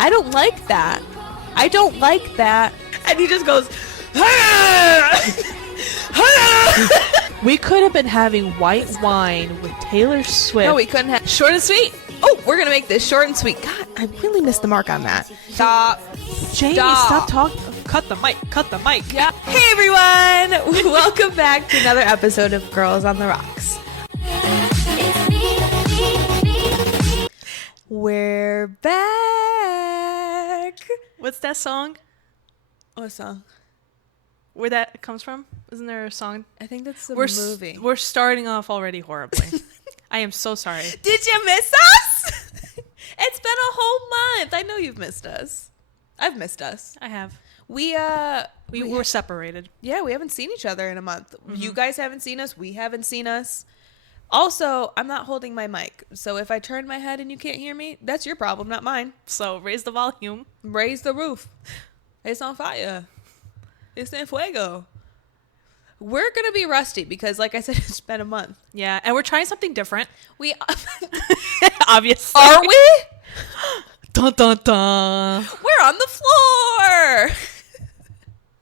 I don't like that. I don't like that. And he just goes, We could have been having white wine with Taylor Swift. no, we couldn't have. Short and sweet. Oh, we're going to make this short and sweet. God, I really missed the mark on that. Stop. Jamie, Stop. stop talking. Cut the mic. Cut the mic. Yeah. Hey, everyone. Welcome back to another episode of Girls on the Rocks. We're back. What's that song? What song? Where that comes from? Isn't there a song? I think that's the We're movie. We're starting off already horribly. I am so sorry. Did you miss us? It's been a whole month. I know you've missed us. I've missed us. I have. We were separated. Yeah, we haven't seen each other in a month. Mm-hmm. You guys haven't seen us. We haven't seen us. Also, I'm not holding my mic. So if I turn my head and you can't hear me, that's your problem, not mine. So raise the volume. Raise the roof. It's on fire. It's en fuego. We're going to be rusty because, like I said, it's been a month. Yeah, and we're trying something different. We Obviously. Are we? Dun, dun, dun. We're on the floor.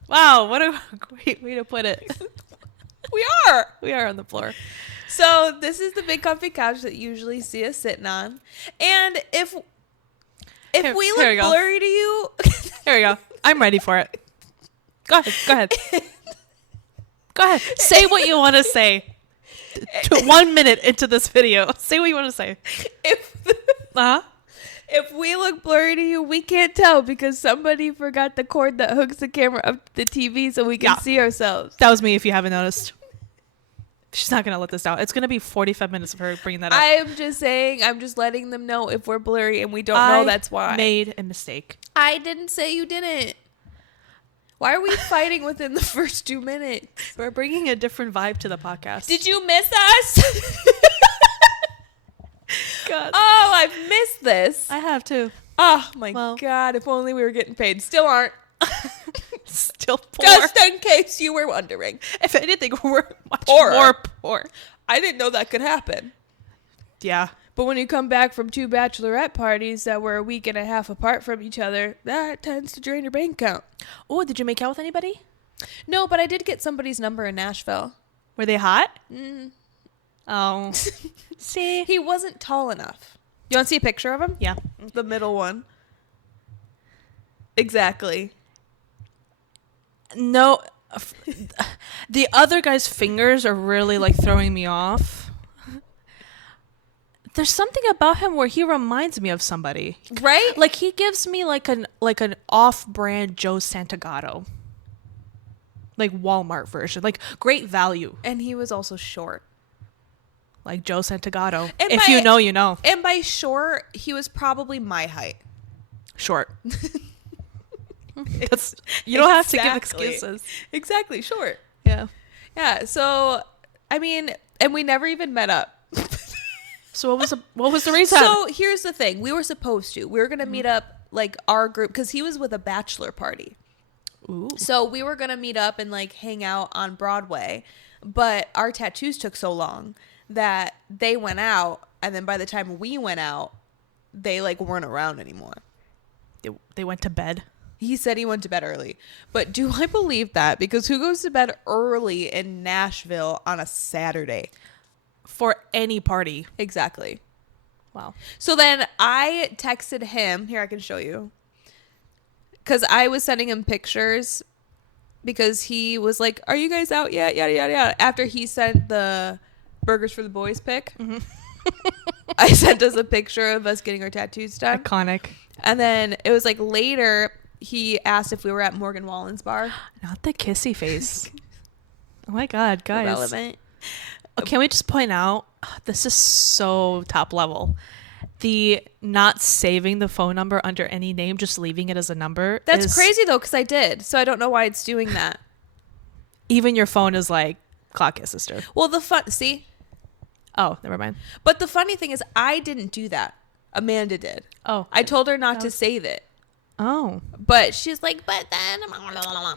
Wow, what a great way to put it. We are. We are on the floor. So this is the big comfy couch that you usually see us sitting on. And if Here we we look go. blurry to you... Here we go. I'm ready for it. Go ahead. Go ahead. Go ahead. Say what you want to say. 1 minute into this video. Say what you want to say. If we look blurry to you, we can't tell because somebody forgot the cord that hooks the camera up to the TV so we can see ourselves. That was me if you haven't noticed. She's not going to let this out. It's going to be 45 minutes of her bringing that up. I'm just saying, I'm just letting them know if we're blurry and we don't know, that's why. I made a mistake. I didn't say you didn't. Why are we fighting within the first 2 minutes? We're bringing a different vibe to the podcast. Did you miss us? God. Oh, I've missed this. I have too. Oh my Well. God, if only we were getting paid. Still aren't. Still poor. Just in case you were wondering. If anything, we're much Poorer. more poor. I didn't know that could happen. Yeah. But when you come back from 2 bachelorette parties that were a week and a half apart from each other, that tends to drain your bank account. Oh, did you make out with anybody? No, but I did get somebody's number in Nashville. Were they hot? Oh. See? He wasn't tall enough. You want to see a picture of him? Yeah. The middle one. Exactly. No. The other guy's fingers are really like throwing me off. There's something about him where he reminds me of somebody. Right? Like he gives me like an off-brand Joe Santagato. Like Walmart version. Like great value. And he was also short. Like Joe Santagato. And If by- you know, you know. And by short, he was probably my height. Short. That's, you don't have to give Exactly. excuses. Exactly, short. Yeah. Yeah, so, I mean, and we never even met up. So what was the reason? So here's the thing. We were supposed to. We were going to meet up, like, our group, because he was with a bachelor party. Ooh. So we were going to meet up and, like, hang out on Broadway. But our tattoos took so long that they went out. And then by the time we went out, they, like, weren't around anymore. They went to bed. He said he went to bed early. But do I believe that? Because who goes to bed early in Nashville on a Saturday? For any party. Exactly. Wow. So then I texted him. Here, I can show you. Because I was sending him pictures because he was like, are you guys out yet? Yada, yada, yada. After he sent the Burgers for the Boys pic. Mm-hmm. I sent us a picture of us getting our tattoos done. Iconic. And then it was like later, he asked if we were at Morgan Wallen's bar. Not the kissy face. Oh my God, guys. Irrelevant. Can we just point out, this is so top level. The not saving the phone number under any name, just leaving it as a number. That's crazy though, because I did. So I don't know why it's doing that. Even your phone is like, clock it, sister. Well, see? Oh, never mind. But the funny thing is, I didn't do that. Amanda did. Oh. I told her not to save it. Oh. But she's like, but then...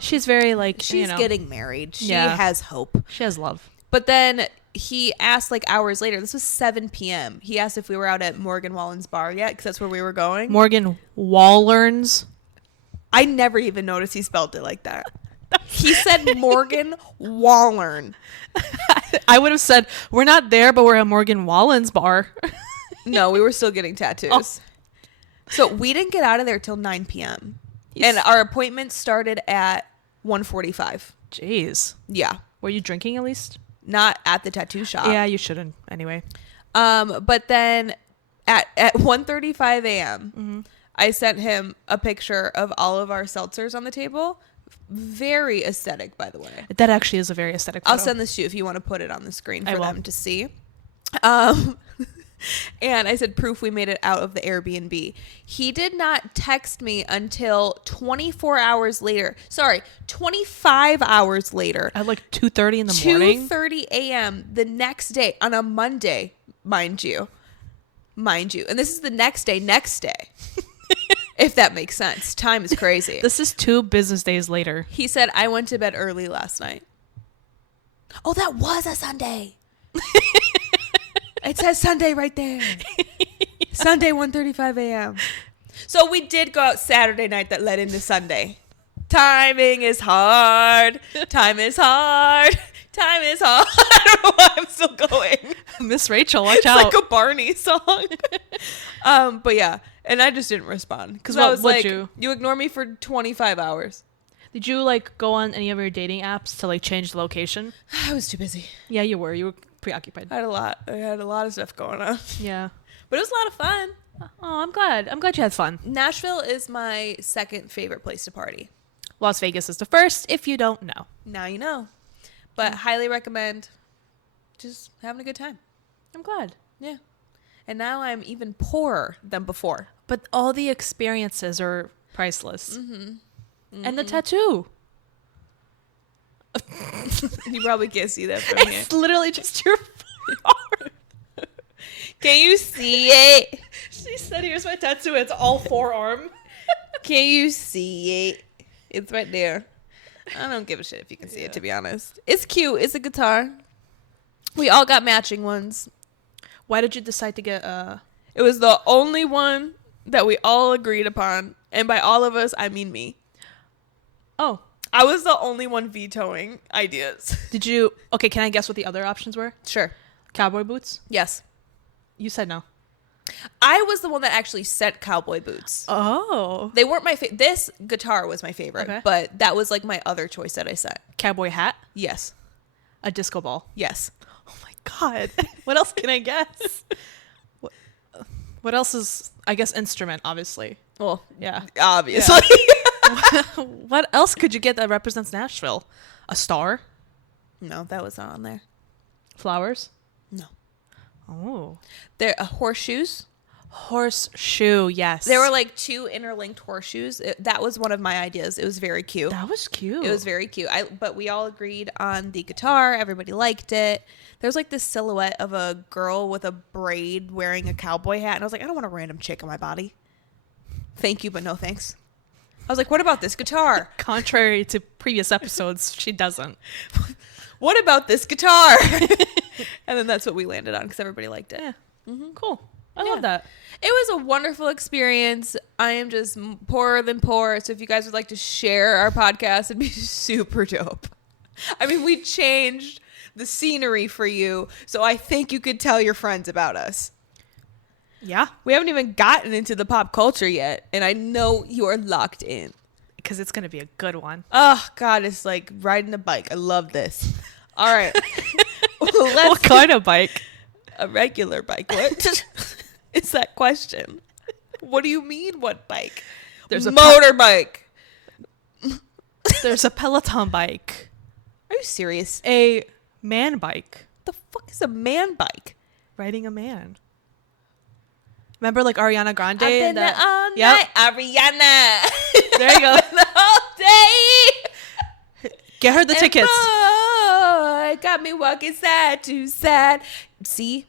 She's very like, She's getting married. She Yeah. has hope. She has love. But then he asked like hours later. This was 7 p.m. He asked if we were out at Morgan Wallen's bar yet, because that's where we were going. Morgan Wallen's. I never even noticed he spelled it like that. He said Morgan Wallen. I would have said, we're not there, but we're at Morgan Wallen's bar. No, we were still getting tattoos. Oh. So we didn't get out of there till 9 p.m. And our appointment started at 1:45. Jeez. Yeah. Were you drinking at least? Not at the tattoo shop. Yeah, you shouldn't. Anyway. But then at 1:35 a.m., I sent him a picture of all of our seltzers on the table. Very aesthetic, by the way. That actually is a very aesthetic photo. I'll send this to you if you want to put it on the screen for them to see. And I said, proof we made it out of the Airbnb. He did not text me until 24 hours later. Sorry, 25 hours later. At like 2:30 in the morning? 2:30 a.m. the next day on a Monday, mind you. And this is the next day. If that makes sense. Time is crazy. This is 2 business days later. He said, I went to bed early last night. Oh, that was a Sunday. It says Sunday right there. Sunday, 1:35 a.m. So we did go out Saturday night that led into Sunday. Timing is hard. Time is hard. Time is hard. I don't know why I'm still going. Miss Rachel, watch out. It's like a Barney song. But yeah, and I just didn't respond. Because I was like, you ignore me for 25 hours. Did you like go on any of your dating apps to like change the location? I was too busy. Yeah, you were. You were preoccupied. I had a lot of stuff going on. Yeah. But it was a lot of fun. Oh, I'm glad. I'm glad you had fun. Nashville is my second favorite place to party. Las Vegas is the first, if you don't know. Now you know. But highly recommend just having a good time. I'm glad. Yeah. And now I'm even poorer than before. But all the experiences are priceless. And the tattoo. You probably can't see that from here. It's literally just your forearm. Can you see it? She said, here's my tattoo. It's all forearm. Can you see it? It's right there. I don't give a shit if you can see it, to be honest. It's cute. It's a guitar. We all got matching ones. Why did you decide to get It was the only one that we all agreed upon. And by all of us, I mean me. Oh. I was the only one vetoing ideas. Did you... Okay, can I guess what the other options were? Sure. Cowboy boots? Yes. You said no. I was the one that actually sent cowboy boots. Oh. They weren't my favorite. This guitar was my favorite, but that was like my other choice that I sent. Cowboy hat? Yes. A disco ball? Yes. Oh my God. What else can I guess? What else is... I guess instrument, obviously. Well, yeah. Obviously. Yeah. What else could you get that represents Nashville? A star? No, that was not on there. Flowers? No. Oh. There horseshoes. Horseshoe, yes. There were like 2 interlinked horseshoes. That was one of my ideas. It was very cute. That was cute. It was very cute. But we all agreed on the guitar. Everybody liked it. There's like this silhouette of a girl with a braid wearing a cowboy hat. And I was like, I don't want a random chick on my body. Thank you, but no thanks. I was like, what about this guitar? Contrary to previous episodes, she doesn't. What about this guitar? And then that's what we landed on because everybody liked it. Yeah. Cool. I love that. It was a wonderful experience. I am just poorer than poor. So if you guys would like to share our podcast, it'd be super dope. I mean, we changed the scenery for you. So I think you could tell your friends about us. Yeah. We haven't even gotten into the pop culture yet. And I know you are locked in. Because it's going to be a good one. Oh, God. It's like riding a bike. I love this. All right. What kind of bike? A regular bike. What is that question? What do you mean, what bike? There's a motorbike. There's a Peloton bike. Are you serious? A man bike. The fuck is a man bike? Riding a man. Remember like Ariana Grande? I've been there all night. Ariana. There you go. The whole day. Get her the tickets. Boy, got me walking side to side. See?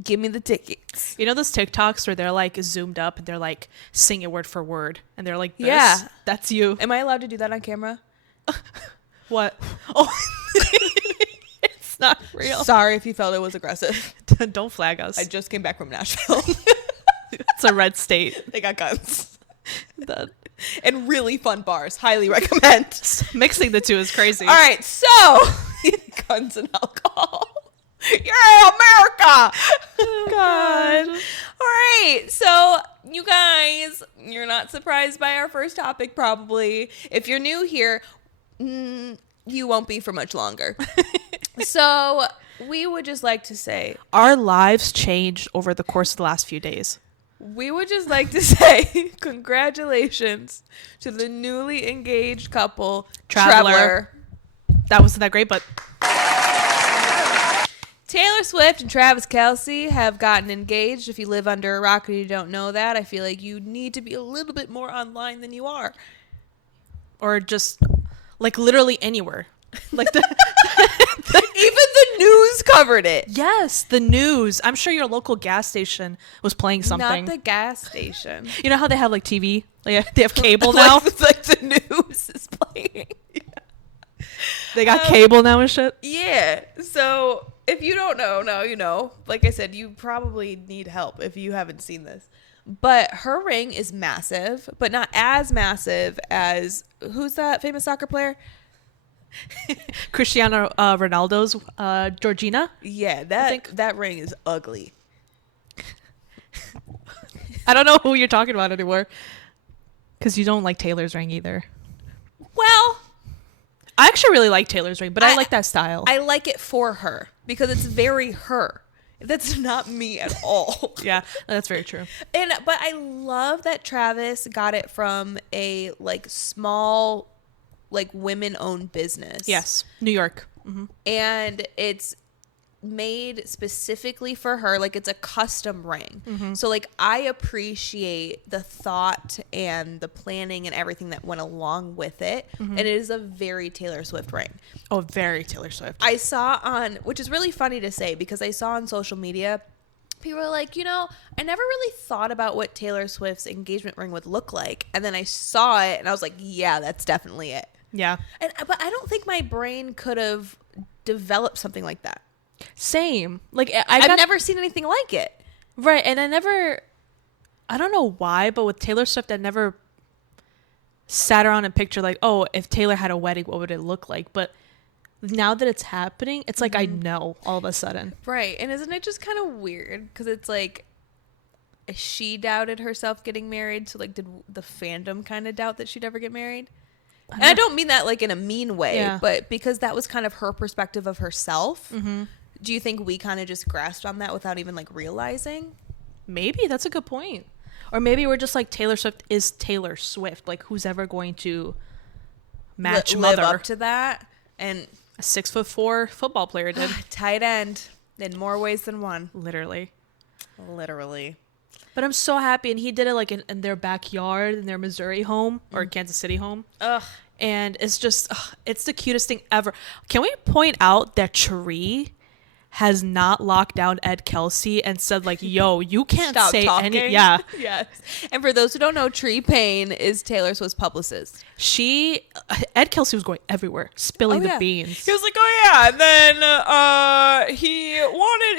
Give me the tickets. You know those TikToks where they're like zoomed up and they're like singing word for word and they're like this? Yeah. That's you. Am I allowed to do that on camera? What? Oh. It's not real. Sorry if you felt it was aggressive. Don't flag us. I just came back from Nashville. It's a red state. They got guns. The, And really fun bars. Highly recommend. mixing the two is crazy. All right, so guns and alcohol. Yay, America! Oh, God. All right, so you guys, you're not surprised by our first topic, probably. If you're new here, you won't be for much longer. So we would just like to say, Our lives changed over the course of the last few days. we would just like to say congratulations to the newly engaged couple, Traveler. That wasn't that great, but Taylor Swift and Travis Kelce have gotten engaged. If you live under a rock and you don't know that, I feel like you need to be a little bit more online than you are. or just like literally anywhere. Like the Even the news covered it. yes, the news. I'm sure your local gas station was playing something. Not the gas station. You know how they have like TV? Like, they have cable now. like the news is playing. They got cable now and shit. Yeah. So if you don't know, now you know. Like I said, you probably need help if you haven't seen this. But her ring is massive, but not as massive as, who's that famous soccer player? Cristiano Ronaldo's Georgina. Yeah, that ring is ugly. I don't know who you're talking about anymore. Because you don't like Taylor's ring either. Well, I actually really like Taylor's ring, but I like that style. I like it for her because it's very her. That's not me at all. Yeah, that's very true. But I love that Travis got it from a like small, like women-owned business. Yes, New York. Mm-hmm. And it's made specifically for her. Like it's a custom ring. Mm-hmm. So like I appreciate the thought and the planning and everything that went along with it. Mm-hmm. And it is a very Taylor Swift ring. Oh, very Taylor Swift. I saw on, which is really funny to say because I saw on social media, people were like, you know, I never really thought about what Taylor Swift's engagement ring would look like. And then I saw it and I was like, yeah, that's definitely it. Yeah. But I don't think my brain could have developed something like that. Same. Like I've never seen anything like it. Right, and I don't know why, but with Taylor Swift, I never sat around and pictured like, oh, if Taylor had a wedding, what would it look like? But now that it's happening, it's like I know all of a sudden. Right, and isn't it just kind of weird? Because it's like she doubted herself getting married, so like did the fandom kind of doubt that she'd ever get married? And I don't mean that like in a mean way, but because that was kind of her perspective of herself. Mm-hmm. Do you think we kind of just grasped on that without even like realizing? Maybe that's a good point. Or maybe we're just like Taylor Swift is Taylor Swift. Like who's ever going to match live mother? up to that? And A 6'4" football player did. tight end in more ways than one. Literally. But I'm so happy. And he did it like in their backyard, in their Missouri home or Kansas City home. Ugh. And it's just, it's the cutest thing ever. Can we point out that Tree has not locked down Ed Kelce and said like, yo, you can't Stop say talking. any. Yeah. Yes. And for those who don't know, Tree Payne is Taylor Swift's publicist. Ed Kelce was going everywhere, spilling the beans. He was like, oh yeah. And then he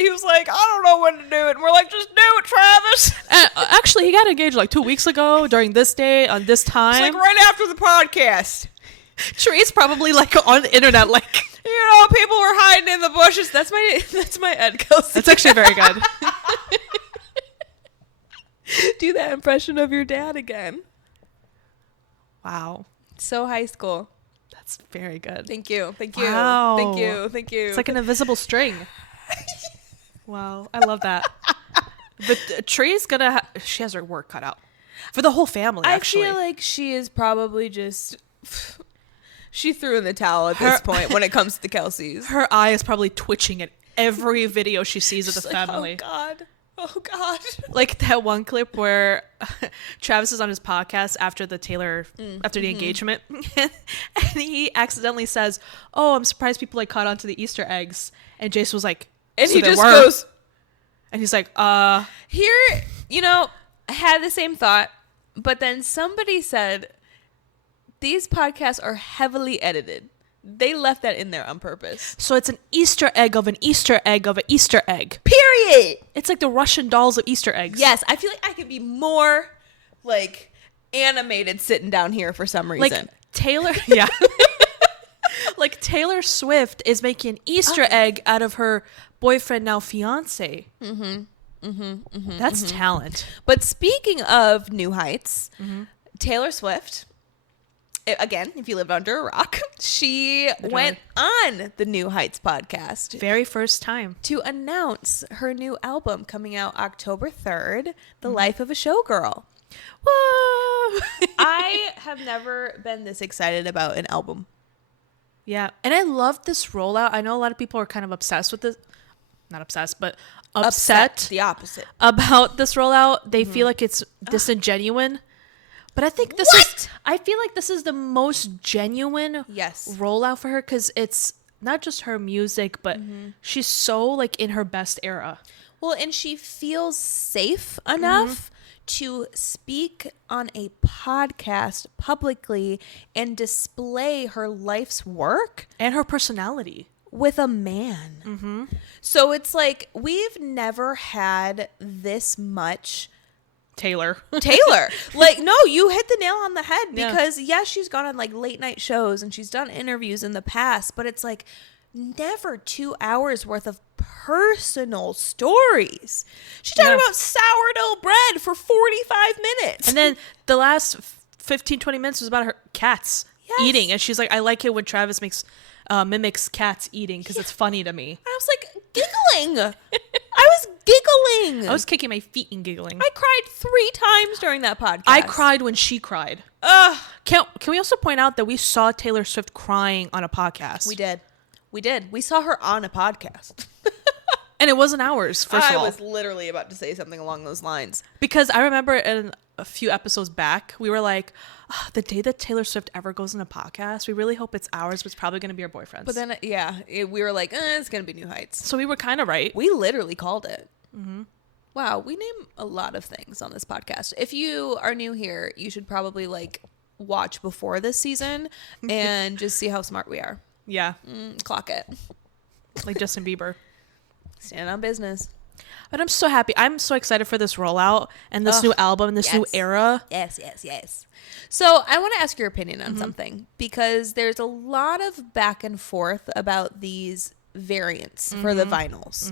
was like, I don't know when to do it. And we're like, just do it, Travis. And, actually, he got engaged like 2 weeks ago during this day on this time. It's like right after the podcast. Tree's probably like on the internet like, you know, people were hiding in the bushes. That's my Ed Kelce. that's actually very good. Do that impression of your dad again. Wow. So high school. That's very good. Thank you. Wow. Thank you. It's like an invisible string. Wow. I love that. But Tree's she has her work cut out. For the whole family, actually. I feel like she is probably just... She threw in the towel at this point when it comes to the Kelces. Her eye is probably twitching at every video she sees of the family. Oh, God. Like that one clip where Travis is on his podcast after the engagement. And he accidentally says, oh, I'm surprised people like caught on to the Easter eggs. And Jason was like, and so he there just were. goes... And he's like, Here, you know, I had the same thought, but then somebody said... These podcasts are heavily edited. They left that in there on purpose. So it's an Easter egg of an Easter egg of an Easter egg. Period. It's like the Russian dolls of Easter eggs. Yes, I feel like I could be more like animated sitting down here for some reason. Like Taylor, yeah. Like Taylor Swift is making an Easter egg out of her boyfriend, now fiance. That's talent. But speaking of new heights, Taylor Swift, again, if you live under a rock, she went on the New Heights podcast. Very first time. To announce her new album coming out October 3rd, The Life of a Showgirl. Whoa! I have never been this excited about an album. Yeah, and I love this rollout. I know a lot of people are kind of obsessed with this. Not obsessed, but upset. The opposite. About this rollout. They feel like it's disingenuine. But I think I feel like this is the most genuine rollout for her, because it's not just her music, but she's so like in her best era. Well, and she feels safe enough to speak on a podcast publicly and display her life's work and her personality with a man. So it's like, we've never had this much Taylor. Like, no, you hit the nail on the head, because yes, she's gone on like late night shows and she's done interviews in the past, but it's like never 2 hours worth of personal stories. She talked about sourdough bread for 45 minutes. And then the last 15-20 minutes was about her cats eating, and she's like, I like it when Travis mimics cats eating because it's funny to me. And I was like, giggling. I was giggling. I was kicking my feet and giggling. I cried 3 times during that podcast. I cried when she cried. Can we also point out that we saw Taylor Swift crying on a podcast? We did. We saw her on a podcast. And it wasn't ours, first of all. I was literally about to say something along those lines. Because I remember in a few episodes back, we were like, the day that Taylor Swift ever goes on a podcast, we really hope it's ours, but it's probably going to be our boyfriend's. But then, we were like, it's going to be New Heights. So we were kind of right. We literally called it. Wow, we name a lot of things on this podcast. If you are new here, you should probably like watch before this season and just see how smart we are. Yeah. Clock it. Like Justin Bieber. Stand on business. But I'm so happy. I'm so excited for this rollout and this new album and this new era. Yes. So I want to ask your opinion on something, because there's a lot of back and forth about these variants for the vinyls.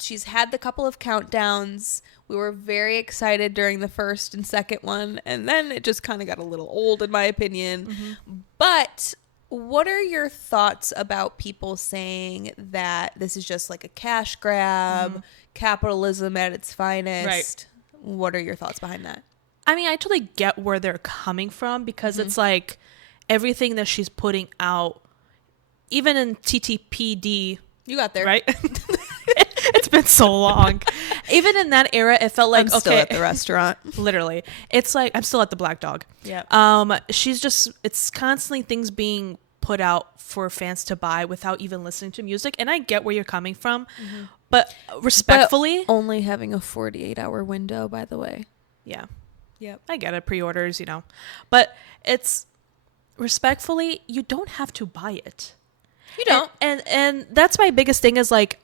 She's had the couple of countdowns. We were very excited during the first and second one, and then it just kind of got a little old in my opinion. But what are your thoughts about people saying that this is just like a cash grab, capitalism at its finest? Right. What are your thoughts behind that? I mean, I totally get where they're coming from, because it's like everything that she's putting out, even in TTPD. You got there. Right? It's been so long. Even in that era, it felt like, I'm still at the restaurant. Literally. It's like, I'm still at the Black Dog. Yeah. It's constantly things being put out for fans to buy without even listening to music. And I get where you're coming from. But respectfully. But only having a 48-hour window, by the way. Yeah. Yep. I get it. Pre-orders, But it's respectfully, you don't have to buy it. You don't. And that's my biggest thing is like,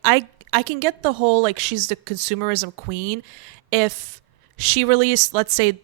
I can get the whole, like, she's the consumerism queen. If she released, let's say,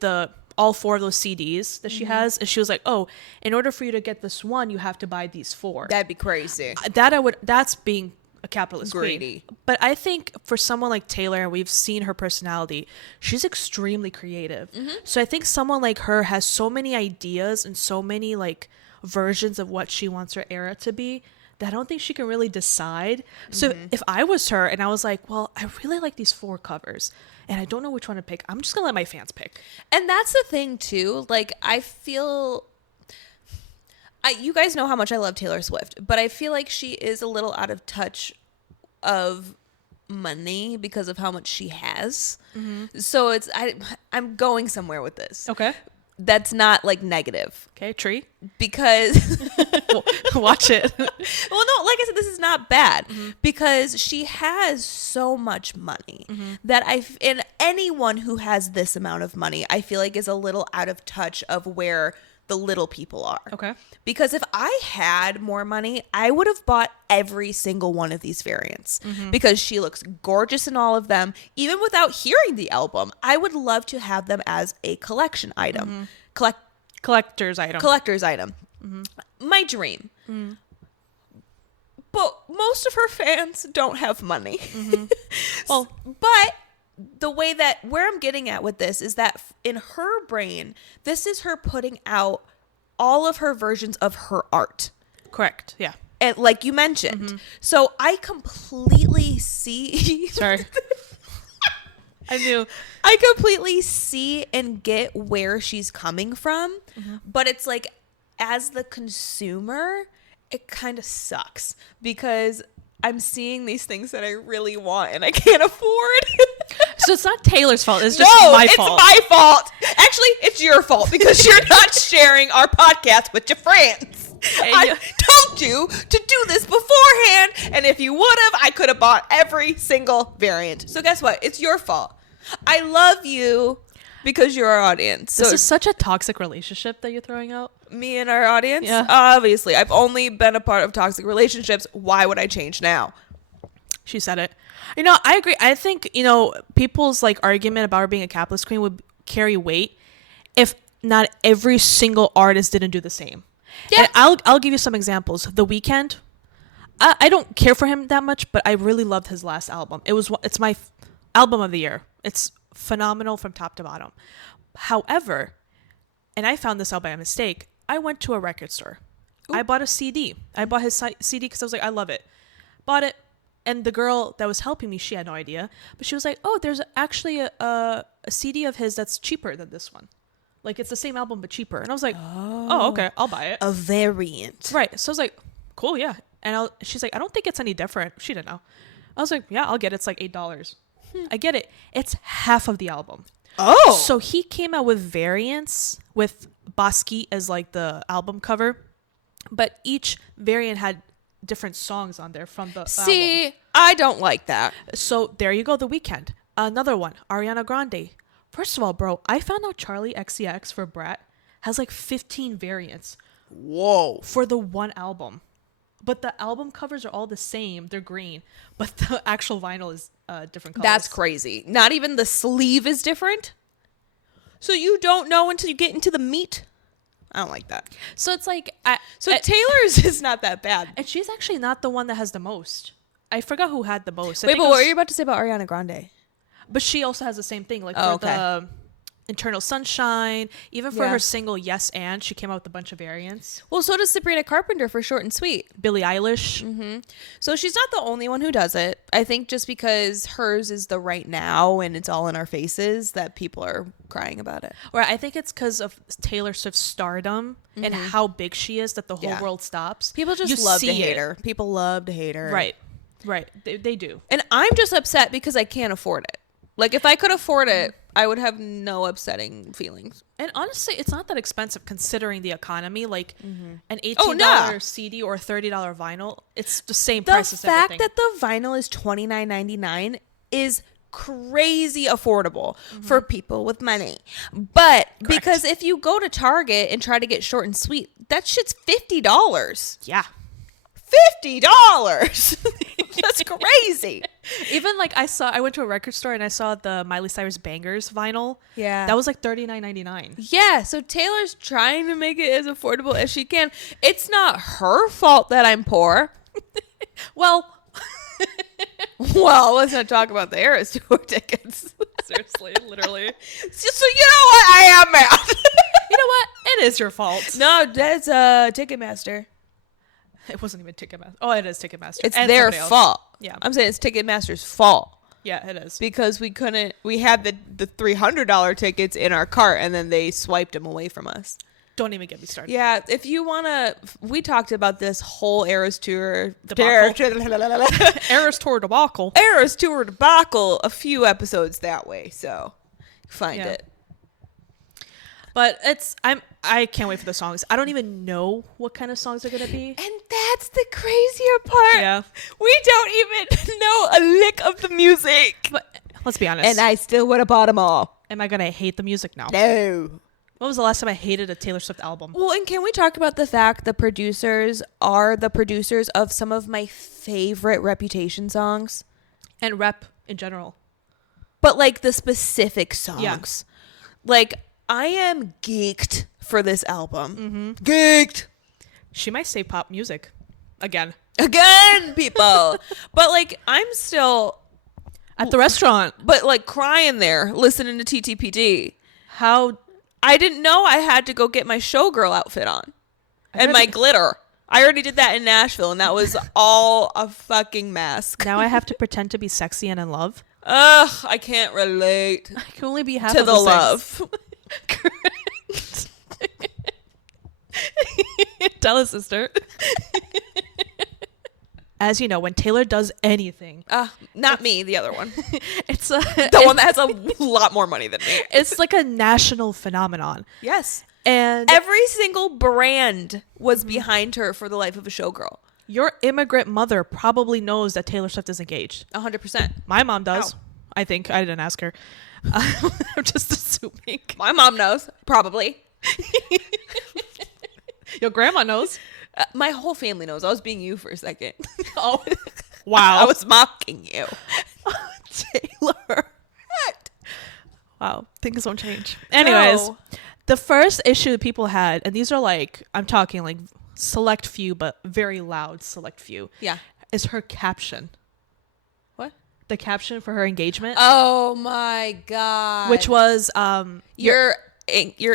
all 4 of those CDs that she has, and she was like, oh, in order for you to get this one, you have to buy these 4. That'd be crazy. That's being a capitalist greedy queen. But I think for someone like Taylor, and we've seen her personality, she's extremely creative. So I think someone like her has so many ideas and so many like versions of what she wants her era to be, that I don't think she can really decide. So if I was her and I was like, well, I really like these 4 covers and I don't know which one to pick, I'm just gonna let my fans pick. And that's the thing too. Like, I feel, you guys know how much I love Taylor Swift, but I feel like she is a little out of touch of money because of how much she has. So I'm going somewhere with this. Okay. That's not like negative. Okay, tree. Because watch it. Well, no, like I said, this is not bad because she has so much money that and anyone who has this amount of money, I feel like is a little out of touch of where the little people are. Okay. Because if I had more money, I would have bought every single one of these variants because she looks gorgeous in all of them. Even without hearing the album, I would love to have them as a collection item. Collector's item. Collector's item. My dream. But most of her fans don't have money. Well, but the way that where I'm getting at with this is that in her brain, this is her putting out all of her versions of her art. correct. Yeah. And like you mentioned. So I completely see Sorry. I knew. I completely see and get where she's coming from, but it's like as the consumer, it kind of sucks because I'm seeing these things that I really want and I can't afford. So it's not Taylor's fault. It's just my fault. It's my fault. Actually, it's your fault because you're not sharing our podcast with your friends. I told you to do this beforehand, and if you would have, I could have bought every single variant. So guess what? It's your fault. I love you because you're our audience. So This is such a toxic relationship that you're throwing out. me and our audience? Yeah. Obviously. I've only been a part of toxic relationships. Why would I change now? She said it. You know, I agree. I think, you know, people's like argument about her being a capitalist queen would carry weight if not every single artist didn't do the same. Yeah. And I'll give you some examples. The Weeknd. I don't care for him that much, but I really loved his last album. It's my album of the year. It's phenomenal from top to bottom. However, and I found this out by a mistake, I went to a record store. Ooh. I bought a CD. I bought his CD because I was like, I love it. Bought it. And the girl that was helping me, she had no idea. But she was like, oh, there's actually a CD of his that's cheaper than this one. Like, it's the same album, but cheaper. And I was like, oh okay, I'll buy it. A variant. Right. So I was like, cool, yeah. And she's like, I don't think it's any different. She didn't know. I was like, yeah, I'll get it. It's like $8. I get it. It's half of the album. Oh. So he came out with variants with Bosky as like the album cover. But each variant had different songs on there from the See, album. I don't like that. So there you go, The Weeknd. Another one, Ariana Grande. First of all, bro, I found out Charlie XCX for Brat has like 15 variants. Whoa. For the one album. But the album covers are all the same. They're green. But the actual vinyl is different colors. That's crazy. Not even the sleeve is different? So you don't know until you get into the meat? I don't like that. So it's like... Taylor's is not that bad. And she's actually not the one that has the most. I forgot who had the most. Wait, but what were you about to say about Ariana Grande? But she also has the same thing. Like Oh, for okay. the Internal Sunshine, even for Yeah. her single Yes And, she came out with a bunch of variants. Well, so does Sabrina Carpenter for Short and Sweet. Billie Eilish. So she's not the only one who does it. I think just because hers is the right now and it's all in our faces that people are crying about it. Or I think it's because of Taylor Swift's stardom and how big she is that the whole Yeah. world stops. People just You love to see hate it. her. People love to hate her. Right. They do. And I'm just upset because I can't afford it. Like, if I could afford it, I would have no upsetting feelings. And honestly, it's not that expensive considering the economy. Like an $18 Oh, no. CD or a $30 vinyl, it's the same The price as fact everything. that the vinyl is $29.99 is crazy affordable for people with money. But because if you go to Target and try to get Short and Sweet, that shit's $50. Yeah. $50. That's crazy. Even like I went to a record store and I saw the Miley Cyrus Bangers vinyl. Yeah. That was like $39.99. Yeah, so Taylor's trying to make it as affordable as she can. It's not her fault that I'm poor. Well, Well, let's not talk about the Eras Tour tickets. seriously, literally. So you know what? I am mad. You know what? It is your fault. No, that's Ticketmaster. It wasn't even Ticketmaster. Oh, it is Ticketmaster. It's And their somebody else. fault. Yeah. I'm saying it's Ticketmaster's fault Yeah, it is. because we had the $300 tickets in our cart and then they swiped them away from us. Don't even get me started. Yeah, if you want to, we talked about this whole Eras Tour Debacle. Eras Tour debacle. Eras Tour debacle a few episodes that way, so find Yeah. it. But I can't wait for the songs. I don't even know what kind of songs are gonna be. And that's the crazier part. Yeah. We don't even know a lick of the music. But let's be honest. And I still would have bought them all. Am I gonna hate the music now? No. When was the last time I hated a Taylor Swift album? Well, and can we talk about the fact the producers are the producers of some of my favorite Reputation songs? And rep in general. But like the specific songs. Yeah. Like I am geeked for this album. Geeked. She might say pop music. Again, People. But like I'm still at the restaurant. but like crying there listening to TTPD. How I didn't know I had to go get my Showgirl outfit on. And my glitter. I already did that in Nashville, and that was all a fucking mask. now I have to pretend to be sexy and in love. Ugh, I can't relate I can only be half to of the love. Tell a sister. As you know, when Taylor does anything, Not me, the other one. it's The one that has a lot more money than me. it's like a national phenomenon. Yes. And Every single brand was behind her for the life of a Showgirl. your immigrant mother probably knows that Taylor Swift is engaged. 100%. My mom does. Ow. I think. I didn't ask her. I'm just assuming. My mom knows, probably. Your grandma knows. My whole family knows. I was being you for a second. Oh, wow. I was mocking you. Taylor. Wow. Things don't change. Anyways, No. the first issue people had, and these are like, I'm talking like select few, but very loud select few. Yeah. Is her caption. What? The caption for her engagement. Oh my God. Which was your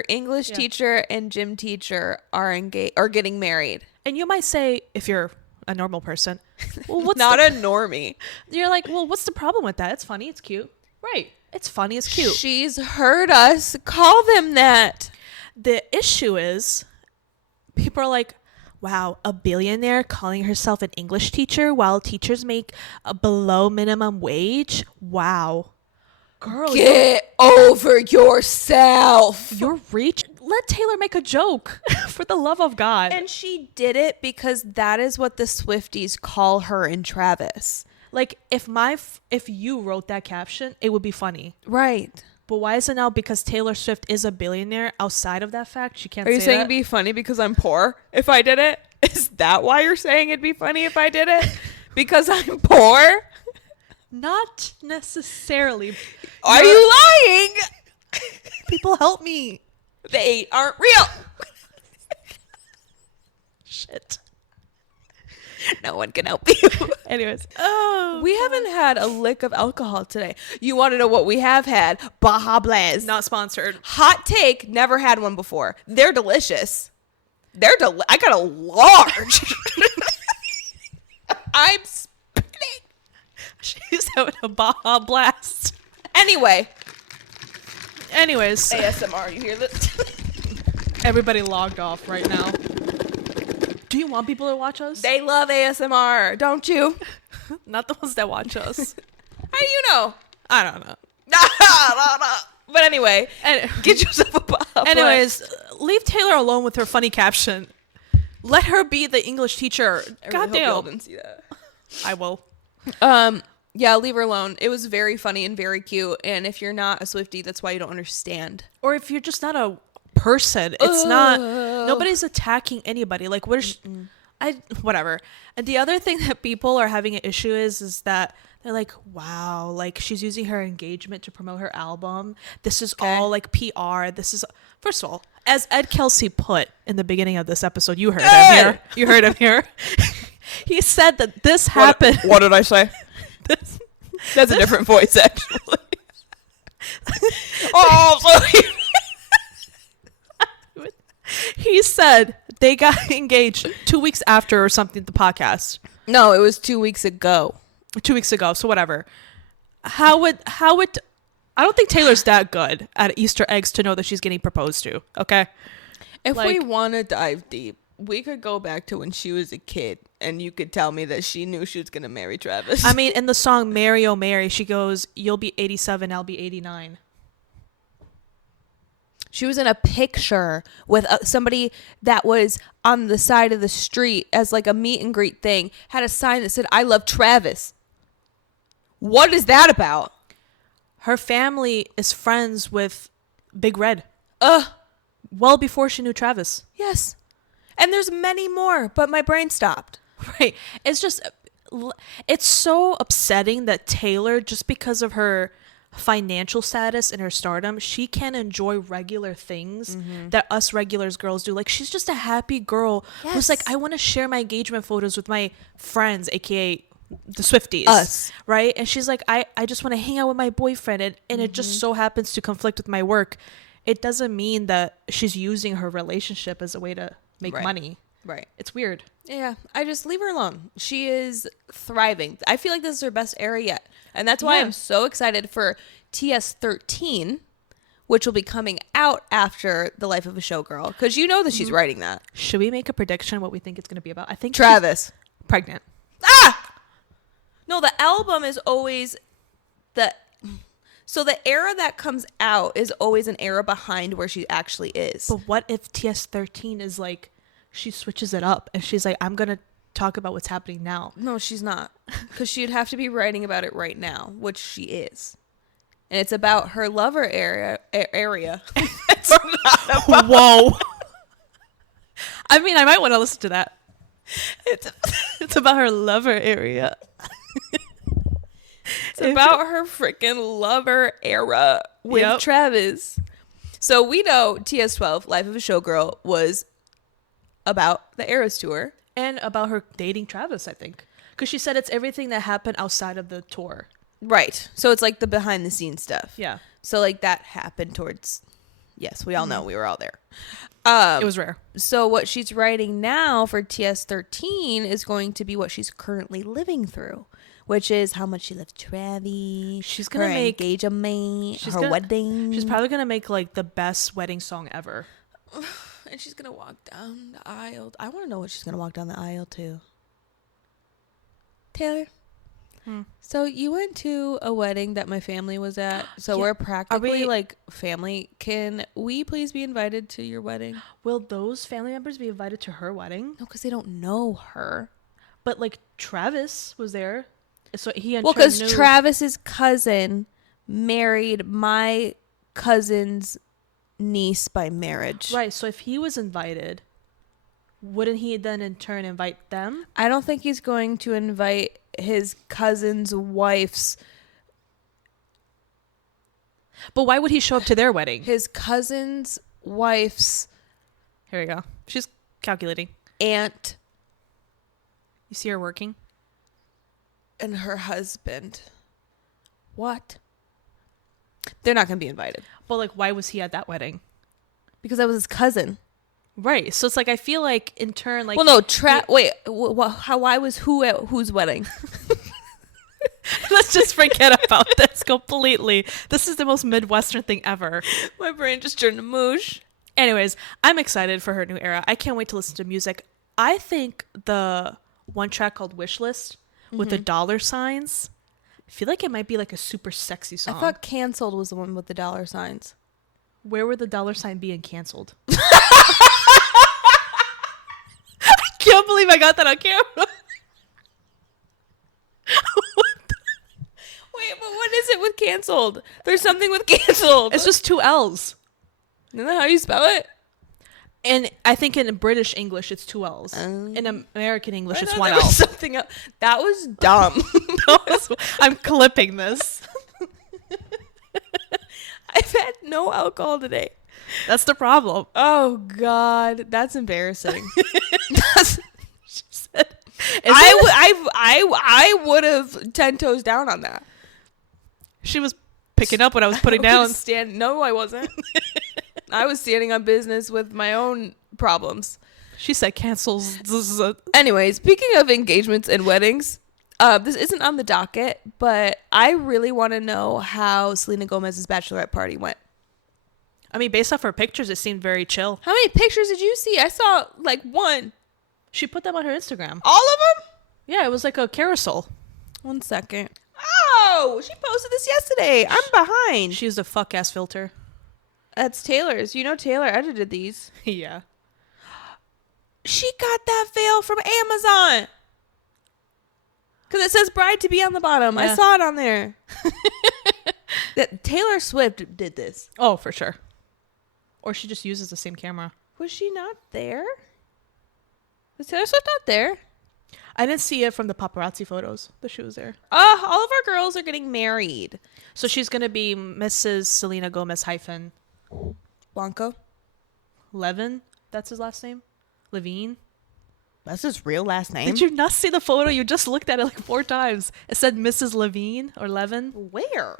English teacher and gym teacher are getting married. and you might say, if you're a normal person, well, what's Not a normie. you're like, well, what's the problem with that? It's funny, it's cute. Right. It's funny, it's cute. She's heard us call them that. The issue is people are like, wow, a billionaire calling herself an English teacher while teachers make a below minimum wage. Wow. Girl, Get over yourself. you're reach. Let Taylor make a joke for the love of God. And she did it because that is what the Swifties call her and Travis. like if you wrote that caption, it would be funny. Right. But why is it now because Taylor Swift is a billionaire outside of that fact? She can't Are you say saying that? it'd be funny because I'm poor if I did it? Is that why you're saying it'd be funny if I did it? Because I'm poor? Not necessarily. Are you lying? People help me. They aren't real. Shit. No one can help you. Anyways. We haven't had a lick of alcohol today. You want to know what we have had? Baja Blast. Not sponsored. Hot take, never had one before. They're delicious. I got a large. I'm spitting. She's having a Baja Blast. Anyways, ASMR, you hear this? everybody logged off right now. Do you want people to watch us? They love ASMR, don't you? Not the ones that watch us. How do you know? I don't know. But anyway, get yourself a Baja Anyways, leave Taylor alone with her funny caption. Let her be the English teacher. Goddamn. Didn't see that. I will. Yeah, leave her alone. It was very funny and very cute. And if you're not a Swiftie, that's why you don't understand. Or if you're just not a person, it's not. Nobody's attacking anybody. Like whatever. And the other thing that people are having an issue is that they're like, wow, like she's using her engagement to promote her album. This is all like PR. This is, first of all, as Ed Kelce put in the beginning of this episode, you heard him here. You heard him here. He said that this happened. What did I say? That's a different voice, actually. Oh, sorry. He said they got engaged 2 weeks after or something, the podcast. No, it was 2 weeks ago. 2 weeks ago, so whatever. How would I don't think Taylor's that good at Easter eggs to know that she's getting proposed to, okay? If Like- we want to dive deep, we could go back to when she was a kid and you could tell me that she knew she was going to marry Travis. I mean, in the song Mary Oh Mary, she goes, "You'll be 87, I'll be 89." She was in a picture with somebody that was on the side of the street as like a meet and greet thing, had a sign that said, "I love Travis." What is that about? Her family is friends with Big Red. Well before she knew Travis. Yes. And there's many more, but my brain stopped. Right. It's just, it's so upsetting that Taylor, just because of her financial status and her stardom, she can't enjoy regular things that us regulars girls do. Like, she's just a happy girl who's like, I want to share my engagement photos with my friends, aka the Swifties. Us. Right? And she's like, I just want to hang out with my boyfriend, and it just so happens to conflict with my work. It doesn't mean that she's using her relationship as a way to make money. Right. It's weird. Yeah. I just leave her alone. She is thriving. I feel like this is her best era yet. And that's why I'm so excited for TS13, which will be coming out after The Life of a Showgirl. Because you know that she's writing that. Should we make a prediction what we think it's going to be about? I think Travis. she's pregnant. Ah! No, the album is always so the era that comes out is always an era behind where she actually is. But what if TS13 is like, she switches it up and she's like, I'm going to talk about what's happening now? No, she's not. Because she'd have to be writing about it right now, which she is. And it's about her lover area. It's not about Whoa. I mean, I might want to listen to that. It's about her lover area. It's about her freaking lover era with Travis. So we know TS12, Life of a Showgirl, was about the Eras tour. And about her dating Travis, I think. Because she said it's everything that happened outside of the tour. Right. So it's like the behind the scenes stuff. Yeah. So like that happened towards, yes, we all know we were all there. It was rare. So what she's writing now for TS13 is going to be what she's currently living through, which is how much she loves Travis. She's gonna her make engagement, her wedding. She's probably gonna make like the best wedding song ever. And she's gonna walk down the aisle. I want to know what she's gonna walk down the aisle to. Taylor. So you went to a wedding that my family was at. So we're practically like family. Can we please be invited to your wedding? Will those family members be invited to her wedding? No, because they don't know her. But like Travis was there. So he because Travis's cousin married my cousin's niece by marriage. Right. So if he was invited, wouldn't he then in turn invite them? I don't think he's going to invite his cousin's wife's. But why would he show up to their wedding? His cousin's wife's. Here we go. She's calculating. Aunt. You see her working? And her husband. What? They're not going to be invited. But like, why was he at that wedding? Because that was his cousin. Right. So it's like, I feel like in turn, like. Well, no, wait. Why was who at whose wedding? Let's just forget about this completely. This is the most Midwestern thing ever. My brain just turned to mush. Anyways, I'm excited for her new era. I can't wait to listen to music. I think the one track called Wish List with the dollar signs, I feel like it might be like a super sexy song. I thought Canceled was the one with the dollar signs. Where would the dollar sign be in Canceled? I can't believe I got that on camera. Wait, but what is it with Canceled? There's something with Canceled. It's just 2 L's. Isn't that how you spell it? And I think in British English, it's 2 L's. In American English, it's 1 L. Something else. That was dumb. I'm clipping this. I've had no alcohol today. That's the problem. Oh, God. That's embarrassing. She said, I would have 10 toes down on that. She was picking up what I was putting down. No, I wasn't. I was standing on business with my own problems. She said cancels. Anyway, speaking of engagements and weddings, this isn't on the docket, but I really want to know how Selena Gomez's bachelorette party went. I mean, based off her pictures, it seemed very chill. How many pictures did you see? I saw like one. She put them on her Instagram. All of them? Yeah, it was like a carousel. 1 second. Oh, she posted this yesterday. I'm behind. She used a fuck-ass filter. That's Taylor's. You know Taylor edited these. Yeah. She got that veil from Amazon. Because it says bride to be on the bottom. Yeah. I saw it on there. That Taylor Swift did this. Oh, for sure. Or she just uses the same camera. Was she not there? Was Taylor Swift not there? I didn't see it from the paparazzi photos that she was there. All of our girls are getting married. So she's going to be Mrs. Selena Gomez hyphen Blanco? Levin. That's his last name? Levine. That's his real last name? Did you not see the photo? You just looked at it like 4 times. It said Mrs. Levine or Levin. Where?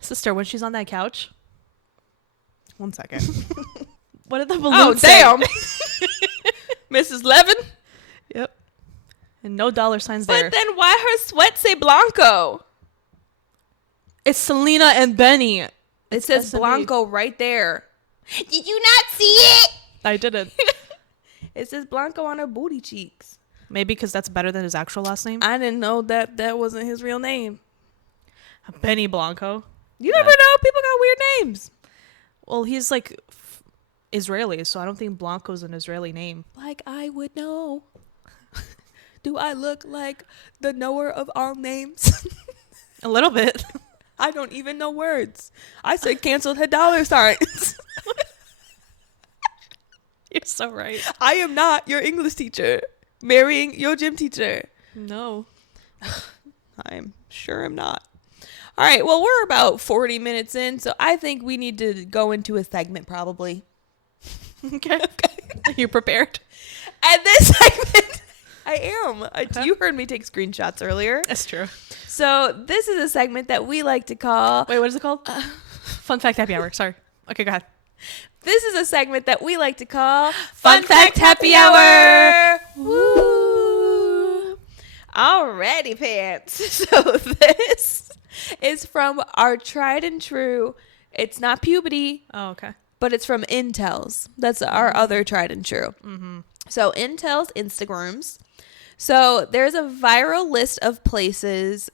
Sister, when she's on that couch. 1 second. What did the balloon say? Oh, damn. Mrs. Levin? Yep. And no dollar signs there. But then why her sweat say Blanco? It's Selena and Benny. It says S&B. Blanco right there. Did you not see it? I didn't. It says Blanco on her booty cheeks. Maybe because that's better than his actual last name. I didn't know that wasn't his real name. Benny Blanco. You never know. People got weird names. Well, he's like Israeli, so I don't think Blanco's an Israeli name. Like I would know. Do I look like the knower of all names? A little bit. I don't even know words. I said canceled had dollar signs. You're so right. I am not your English teacher marrying your gym teacher. No. I'm sure I'm not. All right, well, we're about 40 minutes in, so I think we need to go into a segment probably. Okay. You're prepared? And this segment, I am. Okay. You heard me take screenshots earlier. That's true. So this is a segment that we like to call... Wait, what is it called? Fun Fact Happy Hour. Sorry. Okay, go ahead. This is a segment that we like to call Fun Fact Happy Hour. Woo! Alrighty, pants. So this is from our tried and true. It's not puberty, Oh, okay. but it's from Intel's. That's our other tried and true. Mm-hmm. So Intel's Instagrams. So there's a viral list of places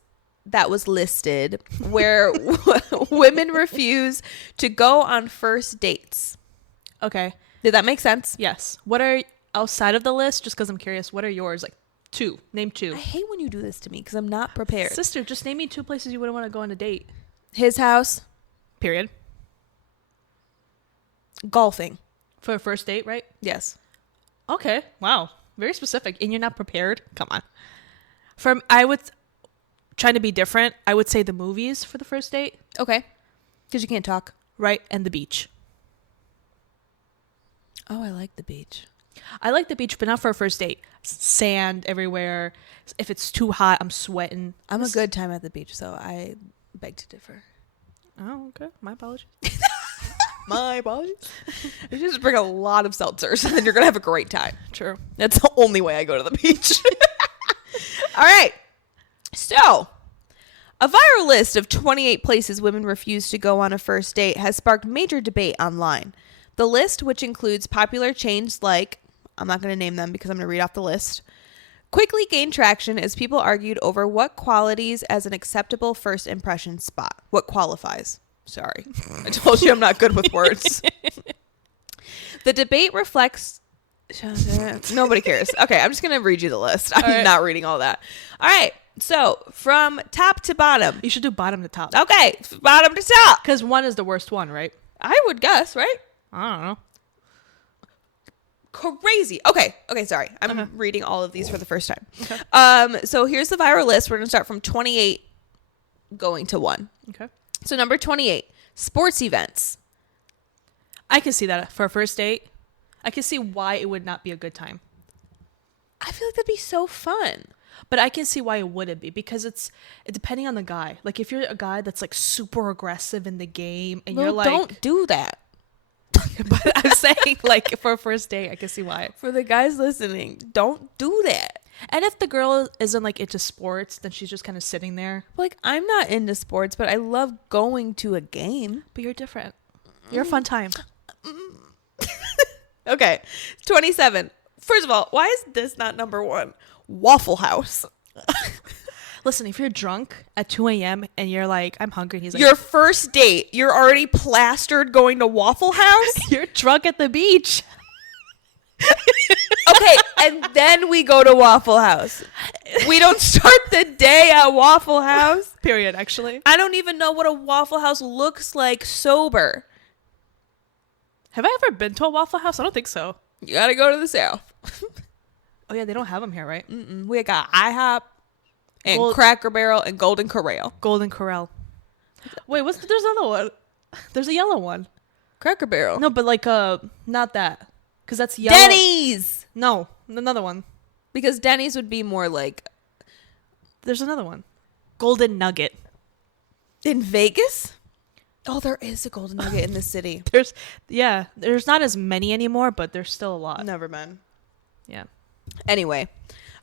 that was listed where women refuse to go on first dates. Okay. Did that make sense? Yes. What are, outside of the list, just because I'm curious, what are yours? Like 2. Name 2. I hate when you do this to me because I'm not prepared. Sister, just name me 2 places you wouldn't want to go on a date. His house, Period. golfing. For a first date, right? Yes. Okay. Wow. Very specific. And you're not prepared? Come on. Trying to be different, I would say the movies for the first date. Okay. Because you can't talk. Right. And the beach. Oh, I like the beach. I like the beach, but not for a first date. Sand everywhere. If it's too hot, I'm sweating. I'm a good time at the beach, so I beg to differ. Oh, okay. My apologies. My apologies. You just bring a lot of seltzers, and then you're going to have a great time. True. That's the only way I go to the beach. All right. So, a viral list of 28 places women refuse to go on a first date has sparked major debate online. The list, which includes popular chains like, I'm not going to name them because I'm going to read off the list, quickly gained traction as people argued over what qualities as an acceptable first impression spot. What qualifies? Sorry. I told you I'm not good with words. The debate reflects... Nobody cares. Okay, I'm just going to read you the list. I'm not reading all that. All right. So, from top to bottom. You should do bottom to top. Okay, bottom to top. Because 1 is the worst one, right? I would guess, right? I don't know. Crazy. Okay, sorry. I'm reading all of these for the first time. Okay. So here's the viral list. We're going to start from 28 going to 1. Okay. So number 28, sports events. I can see that for a first date. I can see why it would not be a good time. I feel like that'd be so fun. But I can see why it wouldn't be, because it's depending on the guy. Like if you're a guy that's like super aggressive in the game and you're like, don't do that. But I'm saying like for a first date, I can see why. For the guys listening, don't do that. And if the girl isn't like into sports, then she's just kind of sitting there. Like, I'm not into sports, but I love going to a game. But you're different. You're a fun time. Okay. 27. First of all, why is this not number 1? Waffle House. Listen, if you're drunk at 2 a.m. and you're like, I'm hungry, and he's like, Your first date, you're already plastered going to Waffle House? you're drunk at the beach. Okay, and then we go to Waffle House. We don't start the day at Waffle House. Period, actually. I don't even know what a Waffle House looks like sober. Have I ever been to a Waffle House? I don't think so. You gotta go to the South. Oh yeah, they don't have them here, right? We got IHOP and Cracker Barrel and Golden Corral. Golden Corral. Wait, there's another one. There's a yellow one. Cracker Barrel. No, but like not that, because that's yellow. Denny's. No, another one. Because Denny's would be more like. There's another one. Golden Nugget. In Vegas? Oh, there is a Golden Nugget in the city. There's not as many anymore, but there's still a lot. Never been. Yeah. Anyway.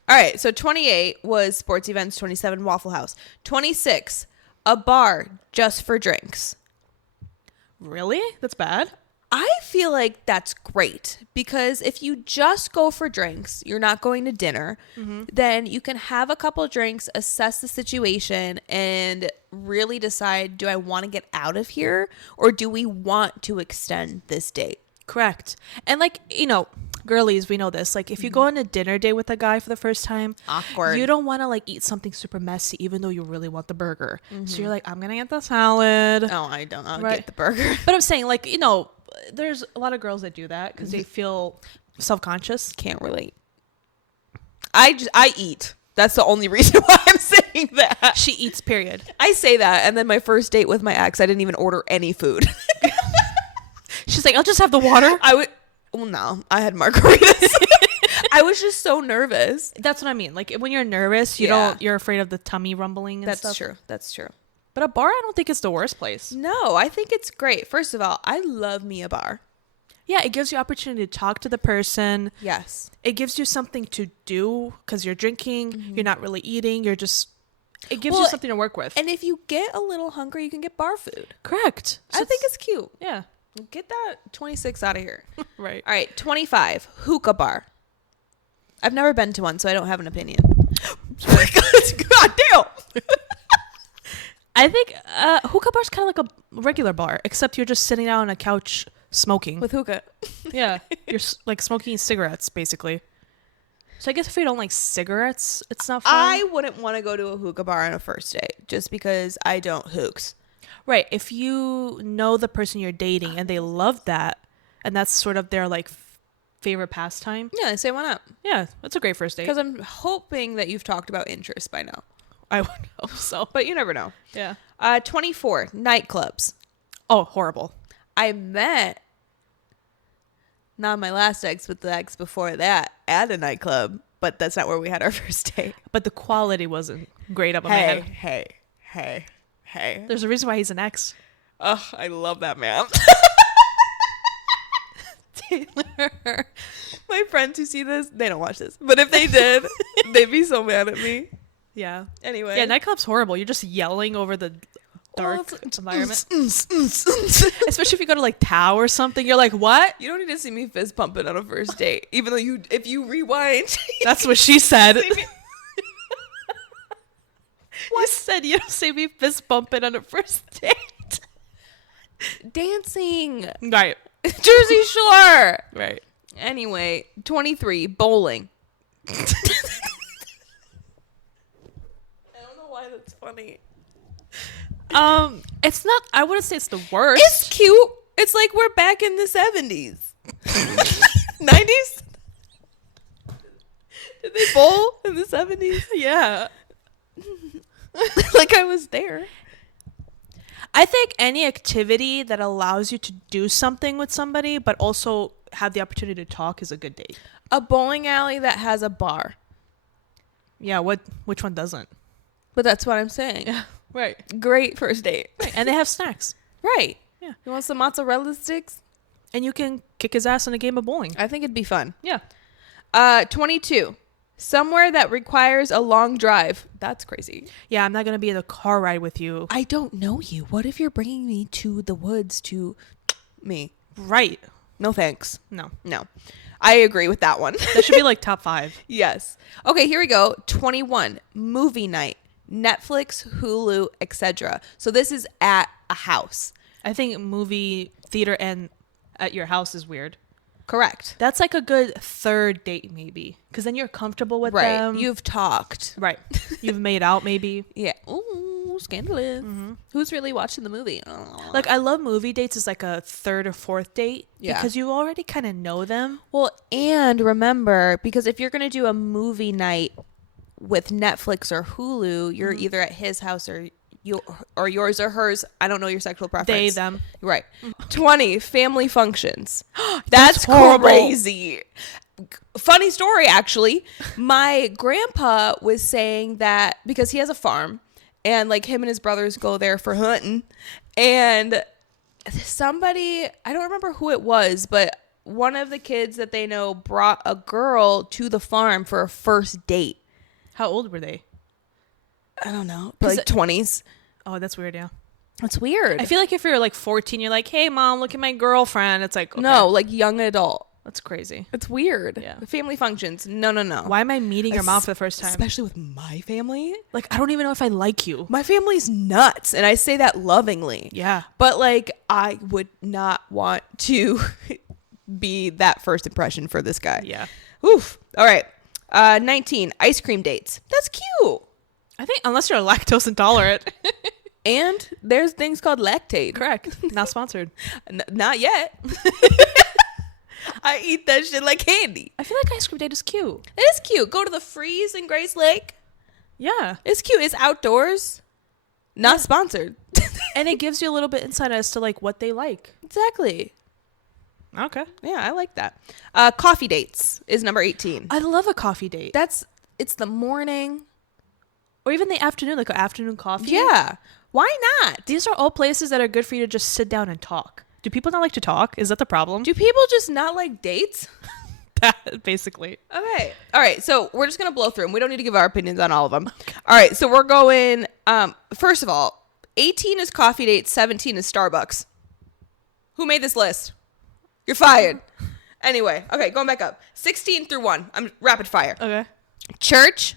All right. So 28 was sports events. 27 Waffle House. 26 a bar just for drinks. Really? That's bad? I feel like that's great because if you just go for drinks, you're not going to dinner, then you can have a couple drinks, assess the situation, and really decide, do I want to get out of here or do we want to extend this date? Correct. And like, girlies, we know this. Like, if you go on a dinner date with a guy for the first time, awkward. You don't want to like eat something super messy, even though you really want the burger. So you're like, I'm gonna get the salad. No, I don't. I'll get the burger. But I'm saying, like, there's a lot of girls that do that because they feel self-conscious. Can't relate. I eat. That's the only reason why I'm saying that. She eats, period. I say that, and then my first date with my ex, I didn't even order any food. She's like, I'll just have the water. Well, no, I had margaritas. I was just so nervous. That's what I mean. Like, when you're nervous, you're afraid of the tummy rumbling and stuff. That's true. But a bar, I don't think it's the worst place. No, I think it's great. First of all, I love me a bar. Yeah, it gives you opportunity to talk to the person. Yes. It gives you something to do because you're drinking. You're not really eating. It gives you something to work with. And if you get a little hungry, you can get bar food. Correct. So I think it's cute. Yeah. Get that 26 out of here. Right. All right, 25, hookah bar. I've never been to one, so I don't have an opinion. God damn. I think hookah bar is kind of like a regular bar, except you're just sitting down on a couch smoking. With hookah. Yeah. You're like smoking cigarettes, basically. So I guess if you don't like cigarettes, it's not fun. I wouldn't want to go to a hookah bar on a first date just because I don't hooks. Right. If you know the person you're dating and they love that, and that's sort of their like favorite pastime. Yeah, say why not? Yeah, that's a great first date. Because I'm hoping that you've talked about interest by now. I would hope so. But you never know. Yeah. 24, nightclubs. Oh, horrible. I met, not my last ex, but the ex before that at a nightclub. But that's not where we had our first date. But the quality wasn't great up on my head. Hey. There's a reason why he's an ex. Oh, I love that man. Taylor. My friends who see this, they don't watch this. But if they did, they'd be so mad at me. Yeah. Anyway. Yeah, nightclub's horrible. You're just yelling over the dark environment. Especially if you go to like Tao or something. You're like, what? You don't need to see me fist pumping on a first date. Even though if you rewind. That's what she said. What? You said you don't see me fist bumping on a first date. Dancing. Right. Jersey Shore. Right. Anyway, 23, bowling. I don't know why that's funny. It's not, I wouldn't say it's the worst. It's cute. It's like we're back in the 70s. 90s? Did they bowl in the 70s? Yeah. Like I was there. I think any activity that allows you to do something with somebody, but also have the opportunity to talk is a good date. A bowling alley that has a bar. Yeah, which one doesn't? But that's what I'm saying. Yeah. Right. Great first date. Right. And they have snacks. Right. Yeah. You want some mozzarella sticks? And you can kick his ass in a game of bowling. I think it'd be fun. Yeah. 22. Somewhere that requires a long drive. That's crazy. Yeah, I'm not going to be in a car ride with you. I don't know you. What if you're bringing me to the woods to me? Right. No thanks. No. I agree with that one. That should be like top 5. Yes. Okay, here we go. 21. Movie night. Netflix, Hulu, etc. So this is at a house. I think movie theater and at your house is weird. Correct. That's like a good third date maybe. Because then you're comfortable with them. You've talked. Right. You've made out maybe. Yeah. Ooh. Ooh, scandalous. Who's really watching the movie? Oh. Like, I love movie dates as like a third or fourth date. Yeah. Because you already kind of know them. Well, and remember, because if you're going to do a movie night with Netflix or Hulu, you're either at his house or yours or hers. I don't know your sexual preference. They, them. Right. 20, family functions. That's horrible. crazy. Funny story, actually. My grandpa was saying that because he has a farm and like him and his brothers go there for hunting, and somebody, I don't remember who it was, but one of the kids that they know brought a girl to the farm for a first date. How old were they? I don't know, but like 20s. Oh, that's weird, yeah. That's weird. I feel like if you're like 14, you're like, hey, mom, look at my girlfriend. It's like, okay. No, like young adult. That's crazy. It's weird. Yeah. Family functions. No. Why am I meeting your mom for the first time? Especially with my family. Like, I don't even know if I like you. My family's nuts, and I say that lovingly. Yeah. But like, I would not want to be that first impression for this guy. Yeah. Oof. All right. 19, ice cream dates. That's cute. I think unless you're lactose intolerant. And there's things called lactate. Correct. Not sponsored. Not yet. I eat that shit like candy. I feel like ice cream date is cute. It is cute. Go to the Freeze in Grace Lake. Yeah. It's cute. It's outdoors. Not sponsored. And it gives you a little bit insight as to like what they like. Exactly. Okay. Yeah, I like that. Coffee dates is number 18. I love a coffee date. It's the morning. Or even the afternoon, like an afternoon coffee. Yeah. Why not? These are all places that are good for you to just sit down and talk. Do people not like to talk? Is that the problem? Do people just not like dates? Basically. Okay. All right. So we're just going to blow through them. We don't need to give our opinions on all of them. All right. So we're going, first of all, 18 is coffee dates. 17 is Starbucks. Who made this list? You're fired. Anyway. Okay. Going back up. 16 through 1. I'm rapid fire. Okay. Church.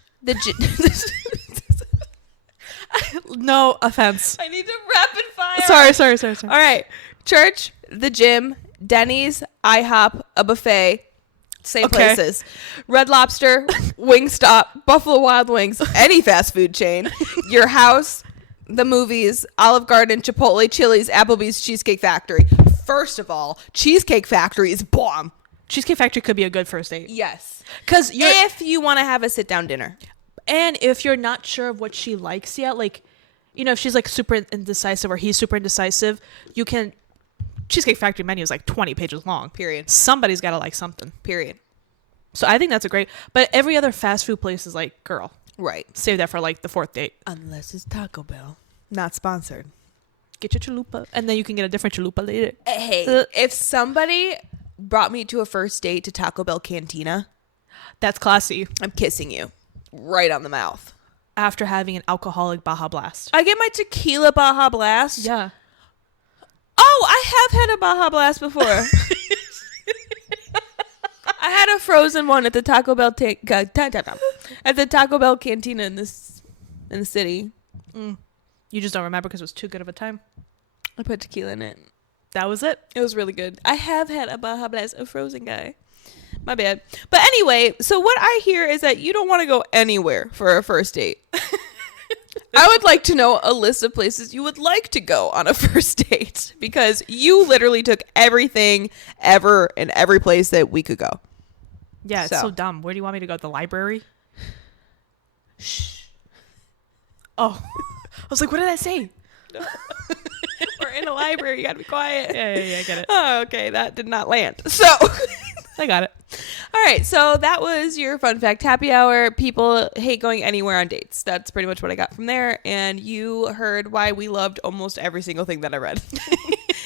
No offense. I need to rapid fire. Sorry. All right. Church, the gym, Denny's, IHOP, a buffet, same places. Red Lobster, Wingstop, Buffalo Wild Wings, any fast food chain, your house, the movies, Olive Garden, Chipotle, Chili's, Applebee's, Cheesecake Factory. First of all, Cheesecake Factory is bomb. Cheesecake Factory could be a good first date. Yes. Because if you want to have a sit-down dinner. And if you're not sure of what she likes yet, like, you know, if she's like super indecisive or he's super indecisive, you can... Cheesecake Factory menu is like 20 pages long. Period. Somebody's got to like something. Period. So I think that's a great... But every other fast food place is like, girl. Right. Save that for like the fourth date. Unless it's Taco Bell. Not sponsored. Get your chalupa. And then you can get a different chalupa later. Hey, if somebody brought me to a first date to Taco Bell Cantina... That's classy. I'm kissing you. Right on the mouth. After having an alcoholic Baja Blast. I get my tequila Baja Blast. Yeah. Oh, I have had a Baja Blast before. I had a frozen one at the Taco Bell at the Taco Bell Cantina in the city. You just don't remember because it was too good of a time. I put tequila in it. That was it. It was really good. I have had a Baja Blast, a frozen guy. My bad. But anyway, so what I hear is that you don't want to go anywhere for a first date. I would like to know a list of places you would like to go on a first date, because you literally took everything ever and every place that we could go. Yeah, it's so dumb. Where do you want me to go? The library? Shh. Oh. I was like, what did I say? We're in a library. You got to be quiet. Yeah, I get it. Oh, okay. That did not land. So... I got it. All right. So that was your fun fact happy hour. People hate going anywhere on dates. That's pretty much what I got from there. And you heard why we loved almost every single thing that I read.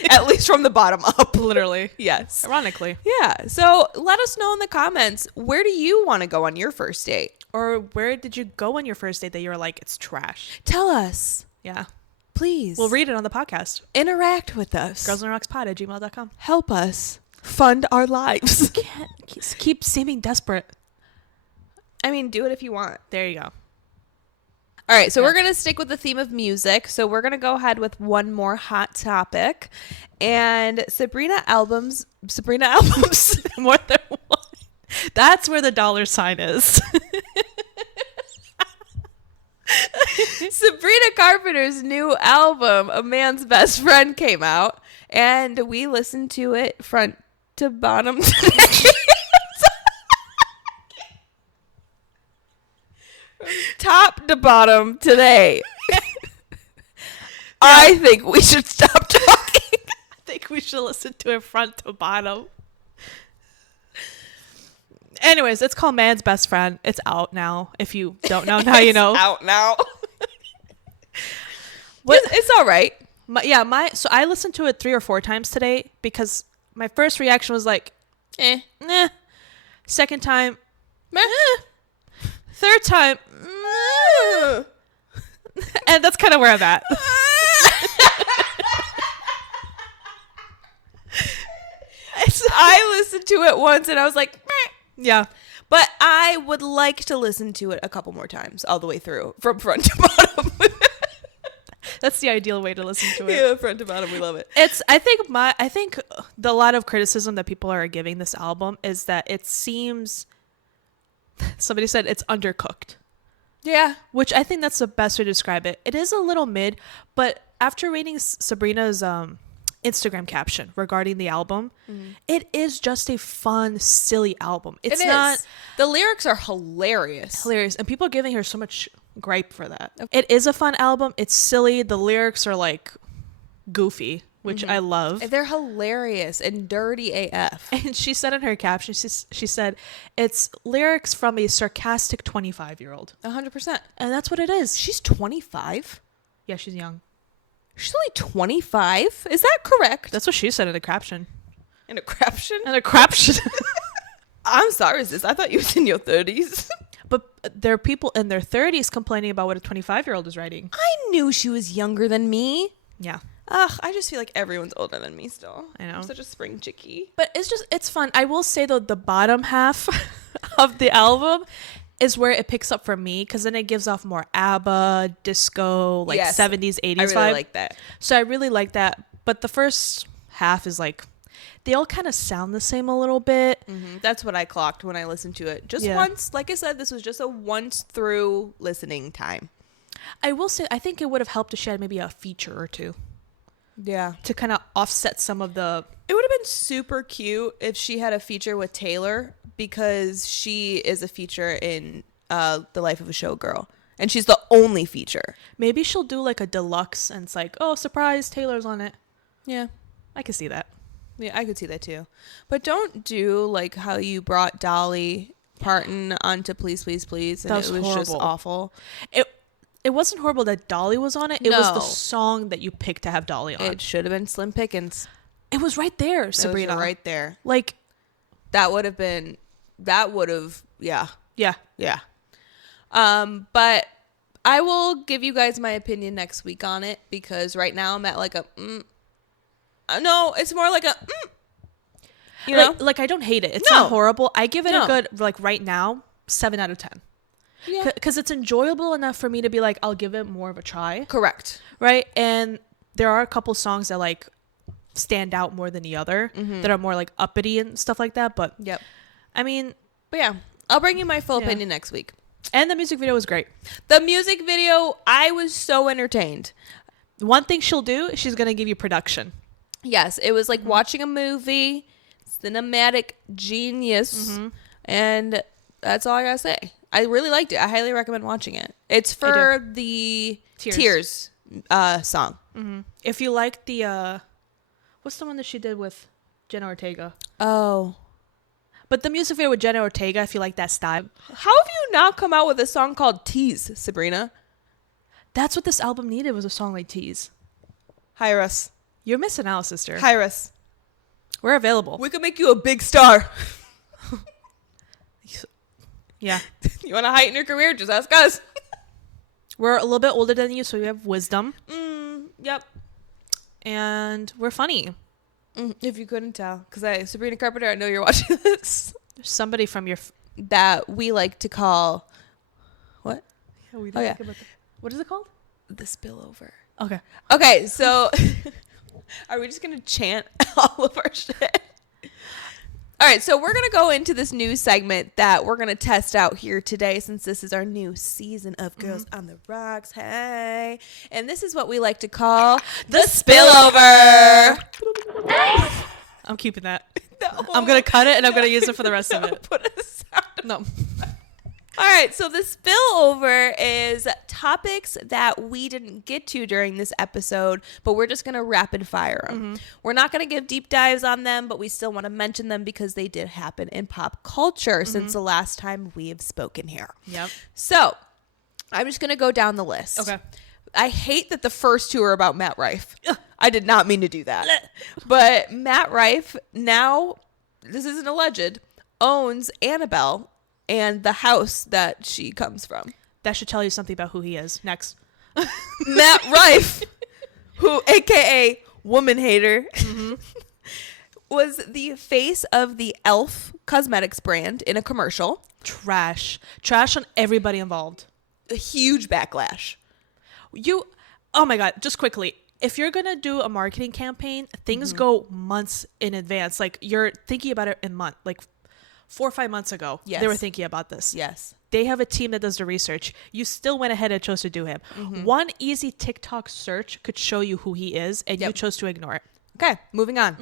At least from the bottom up. Literally. Yes. Ironically. Yeah. So let us know in the comments, where do you want to go on your first date? Or where did you go on your first date that you were like, it's trash? Tell us. Yeah. Please. We'll read it on the podcast. Interact with us. girlsandrockspod@gmail.com. Help us fund our lives. Can't keep seeming desperate. I mean, do it if you want. There you go. All right, so we're going to stick with the theme of music. So we're going to go ahead with one more hot topic. And Sabrina albums. More than one. That's where the dollar sign is. Sabrina Carpenter's new album, A Man's Best Friend, came out, and we listened to it front to bottom today. Top to bottom today. I think we should stop talking. I think we should listen to it front to bottom. Anyways, it's called Man's Best Friend. It's out now. If you don't know, now you know. Out now. It's all right. So I listened to it 3 or 4 times today because my first reaction was like, nah. Second time, meh. Third time, and that's kind of where I'm at. I listened to it once and I was like, meh. Yeah. But I would like to listen to it a couple more times all the way through from front to bottom. That's the ideal way to listen to it. Yeah, front to bottom, we love it. I think the lot of criticism that people are giving this album is that it seems, somebody said it's undercooked. Yeah. Which I think that's the best way to describe it. It is a little mid, but after reading Sabrina's Instagram caption regarding the album, it is just a fun, silly album. It's not. The lyrics are hilarious. And people are giving her so much gripe for that. It is a fun album. It's silly. The lyrics are like goofy, which I love. They're hilarious and dirty AF. And she said in her caption, she said, it's lyrics from a sarcastic 25-year-old. 100%. And that's what it is. She's 25? Yeah, she's young. She's only 25? Is that correct? That's what she said in the caption. In a caption? In a caption. I'm sorry, sis. I thought you was in your 30s. But there are people in their 30s complaining about what a 25-year-old is writing. I knew she was younger than me. Yeah. Ugh, I just feel like everyone's older than me still. I know. I'm such a spring chickie. But it's fun. I will say, though, the bottom half of the album is where it picks up for me, because then it gives off more ABBA, disco, like 70s, 80s I really vibe. like that. So I really like that. But the first half is like, they all kind of sound the same a little bit. That's what I clocked when I listened to it. Just once. Like I said, this was just a once through listening time. I will say, I think it would have helped if she had maybe a feature or two. Yeah. To kind of offset some of the... It would have been super cute if she had a feature with Taylor, because she is a feature in The Life of a Showgirl. And she's the only feature. Maybe she'll do like a deluxe and it's like, oh, surprise, Taylor's on it. Yeah. I can see that. Yeah, I could see that too. But don't do like how you brought Dolly Parton onto Please, Please, Please. And That was it was horrible. just awful. It wasn't horrible that Dolly was on it. It was the song that you picked to have Dolly on. It should have been Slim Pickens. It was right there, Sabrina. It was right there. Like, that would have, yeah. Yeah. Yeah. But I will give you guys my opinion next week on it, because right now I'm at like a, no, it's more like a, you know? Like I don't hate it. It's not horrible. I give it a good, like right now, 7 out of 10. Yeah. Because it's enjoyable enough for me to be like, I'll give it more of a try. Correct. Right? And there are a couple songs that like stand out more than the other, that are more like uppity and stuff like that. But Yep. I mean, But yeah, I'll bring you my full opinion next week. and the music video was great. The music video, I was so entertained. One thing she'll do, she's going to give you production. Yes, it was like watching a movie, cinematic genius, and that's all I gotta say. I really liked it. I highly recommend watching it. It's for the Tears song. If you like the, what's the one that she did with Jenna Ortega? Oh. But the music video with Jenna Ortega, if you like that style. How have you not come out with a song called Tease, Sabrina? That's what this album needed, was a song like Tease. Hire us. You're missing out, sister. Hire us. We're available. We could make you a big star. Yeah. You want to heighten your career? Just ask us. We're a little bit older than you, so we have wisdom. Yep. And we're funny. If you couldn't tell. Because Sabrina Carpenter, I know you're watching this. There's somebody from your... That we like to call... What? Yeah, we Oh, yeah. What is it called? The Spillover. Okay. Okay, so... Are we just going to chant all of our shit? All right, so we're going to go into this new segment that we're going to test out here today since this is our new season of Girls on the Rocks. Hey. And this is what we like to call the Spillover. I'm keeping that. No. I'm going to cut it and I'm going to use it for the rest of it. Put a sound. No. All right, so the Spillover is topics that we didn't get to during this episode, but we're just going to rapid fire them. We're not going to give deep dives on them, but we still want to mention them because they did happen in pop culture since the last time we have spoken here. Yep. So I'm just going to go down the list. Okay. I hate that the first two are about Matt Rife. I did not mean to do that. But Matt Rife now, this isn't alleged, owns Annabelle and the house that she comes from. That should tell you something about who he is. Next. Matt Rife, who, a.k.a. woman hater, was the face of the e.l.f. cosmetics brand in a commercial. Trash on everybody involved. A huge backlash. Oh my God, just quickly. If you're going to do a marketing campaign, things go months in advance. Like you're thinking about it in months, like 4 or 5 months ago. Yes. They were thinking about this. Yes. They have a team that does the research. You still went ahead and chose to do him. One easy TikTok search could show you who he is, and you chose to ignore it. Okay, moving on.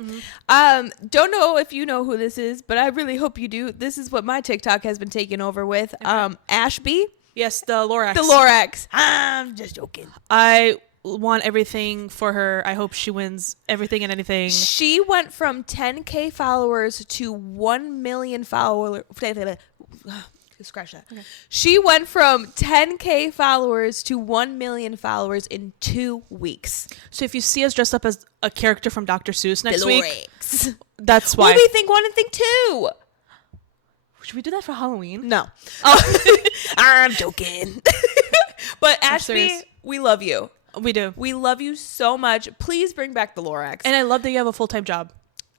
Don't know if you know who this is, but I really hope you do. This is what my TikTok has been taken over with. Ashby. Yes, the Lorax. The Lorax. I'm just joking. I want everything for her. I hope she wins everything and anything. She went from 10K followers to 1 million followers. Scratch that. Okay. She went from 10K followers to 1 million followers in 2 weeks. So if you see us dressed up as a character from Dr. Seuss next week, Lorax. that's why. We'll be Think 1 and Think 2. Should we do that for Halloween? No. Oh. I'm joking. But Ashby, serious. we love you. We do. We love you so much. Please bring back the Lorax. And I love that you have a full-time job.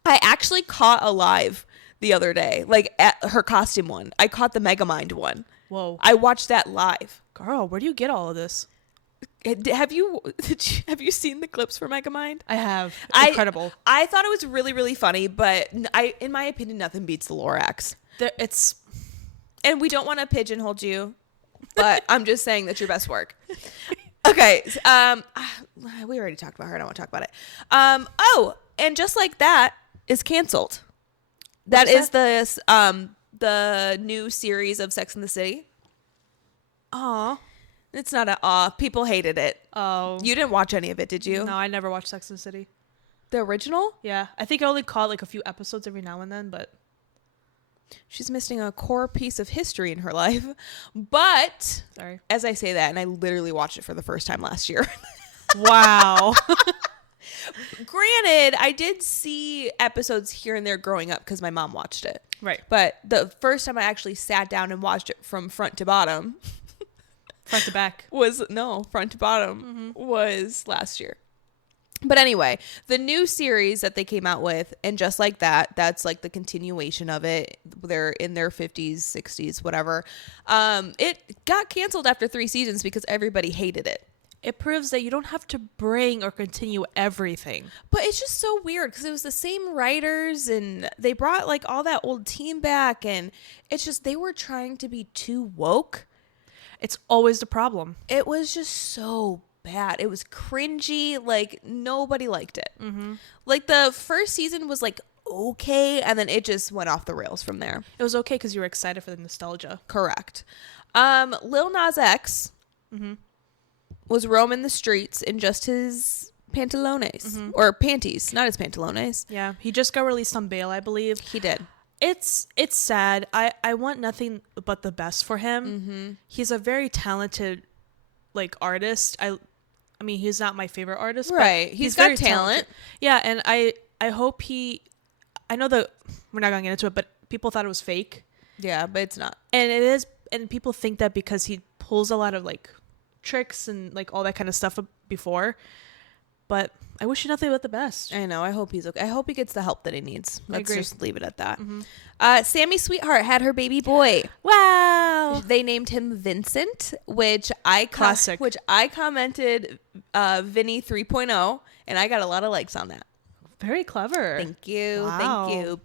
I actually caught a live the other day, like at her costume one. I caught the Megamind one. Whoa. I watched that live. Girl, where do you get all of this? Have you seen the clips for Megamind? I have. It's incredible. I thought it was really, really funny, but in my opinion, nothing beats the Lorax. And we don't want to pigeonhole you, but I'm just saying that's your best work. Okay. We already talked about her. I don't want to talk about it. And Just Like That is canceled. That is the new series of Sex and the City. Aw. It's not a aw. People hated it. Oh. You didn't watch any of it, did you? No, I never watched Sex and the City. The original? Yeah. I think I only caught like a few episodes every now and then, but she's missing a core piece of history in her life. But sorry. As I say that, and I literally watched it for the first time last year. Wow. Granted, I did see episodes here and there growing up because my mom watched it. Right. But the first time I actually sat down and watched it from front to bottom. Front to back. Front to bottom was last year. But anyway, the new series that they came out with, and Just Like That, that's like the continuation of it. They're in their 50s, 60s, whatever. It got canceled after 3 seasons because everybody hated it. It proves that you don't have to bring or continue everything. But it's just so weird because it was the same writers and they brought like all that old team back, and it's just they were trying to be too woke. It's always the problem. It was just so bad. It was cringy. Like nobody liked it. Like the first season was like okay, and then it just went off the rails from there. It was okay because you were excited for the nostalgia. Correct. Lil Nas X was roaming the streets in just his pantalones or panties, not his pantalones. Yeah, he just got released on bail, I believe. He did. It's sad. I want nothing but the best for him. He's a very talented like artist. I mean, he's not my favorite artist, right? But he's got talent. Talented. Yeah, and I hope I know that we're not gonna get into it, but people thought it was fake. Yeah, but it's not. And it is, and people think that because he pulls a lot of like tricks and like all that kind of stuff before. But I wish you nothing but the best. I know. I hope he's okay. I hope he gets the help that he needs. Let's just leave it at that. Sammy Sweetheart had her baby boy. Wow. They named him Vincent, which I commented Vinny 3.0, and I got a lot of likes on that. Very clever. Thank you. Wow. Thank you.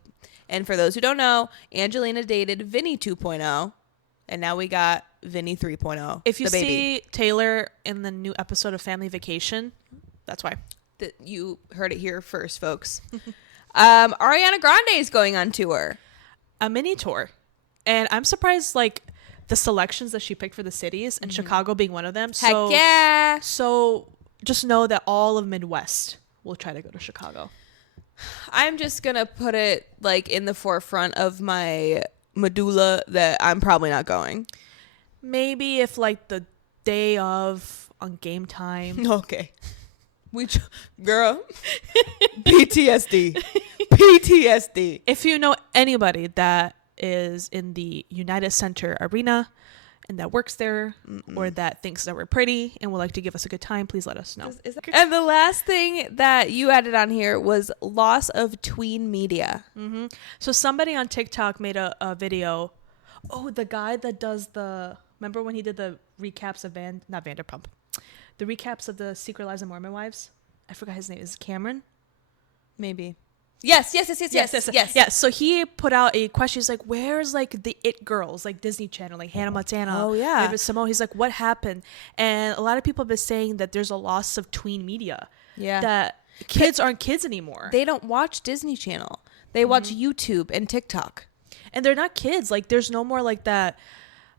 And for those who don't know, Angelina dated Vinny 2.0, and now we got Vinny 3.0. If you the baby. see Taylor in the new episode of Family Vacation, that's why. That you heard it here first, folks. Ariana Grande is going on tour. A mini tour. And I'm surprised, like, the selections that she picked for the cities, and Chicago being one of them. Heck yeah. So just know that all of Midwest will try to go to Chicago. I'm just going to put it, like, in the forefront of my medulla that I'm probably not going. Maybe if, like, the day of on game time. Okay. Girl. PTSD. PTSD. If you know anybody that is in the United Center Arena and that works there, or that thinks that we're pretty and would like to give us a good time, please let us know. And the last thing that you added on here was loss of tween media. Mm-hmm. So somebody on TikTok made a video. Oh, the guy that does remember when he did the recaps of not Vanderpump, the recaps of the Secret Lives of Mormon Wives? I forgot his name. Is it Cameron? Maybe. Yes. Yeah. So he put out a question. He's like, "Where's like the it girls, like Disney Channel, like Hannah Montana?" Oh yeah. David Simone. He's like, "What happened?" And a lot of people have been saying that there's a loss of tween media. Yeah. That kids aren't kids anymore. They don't watch Disney Channel. They watch YouTube and TikTok. And they're not kids. Like, there's no more like that.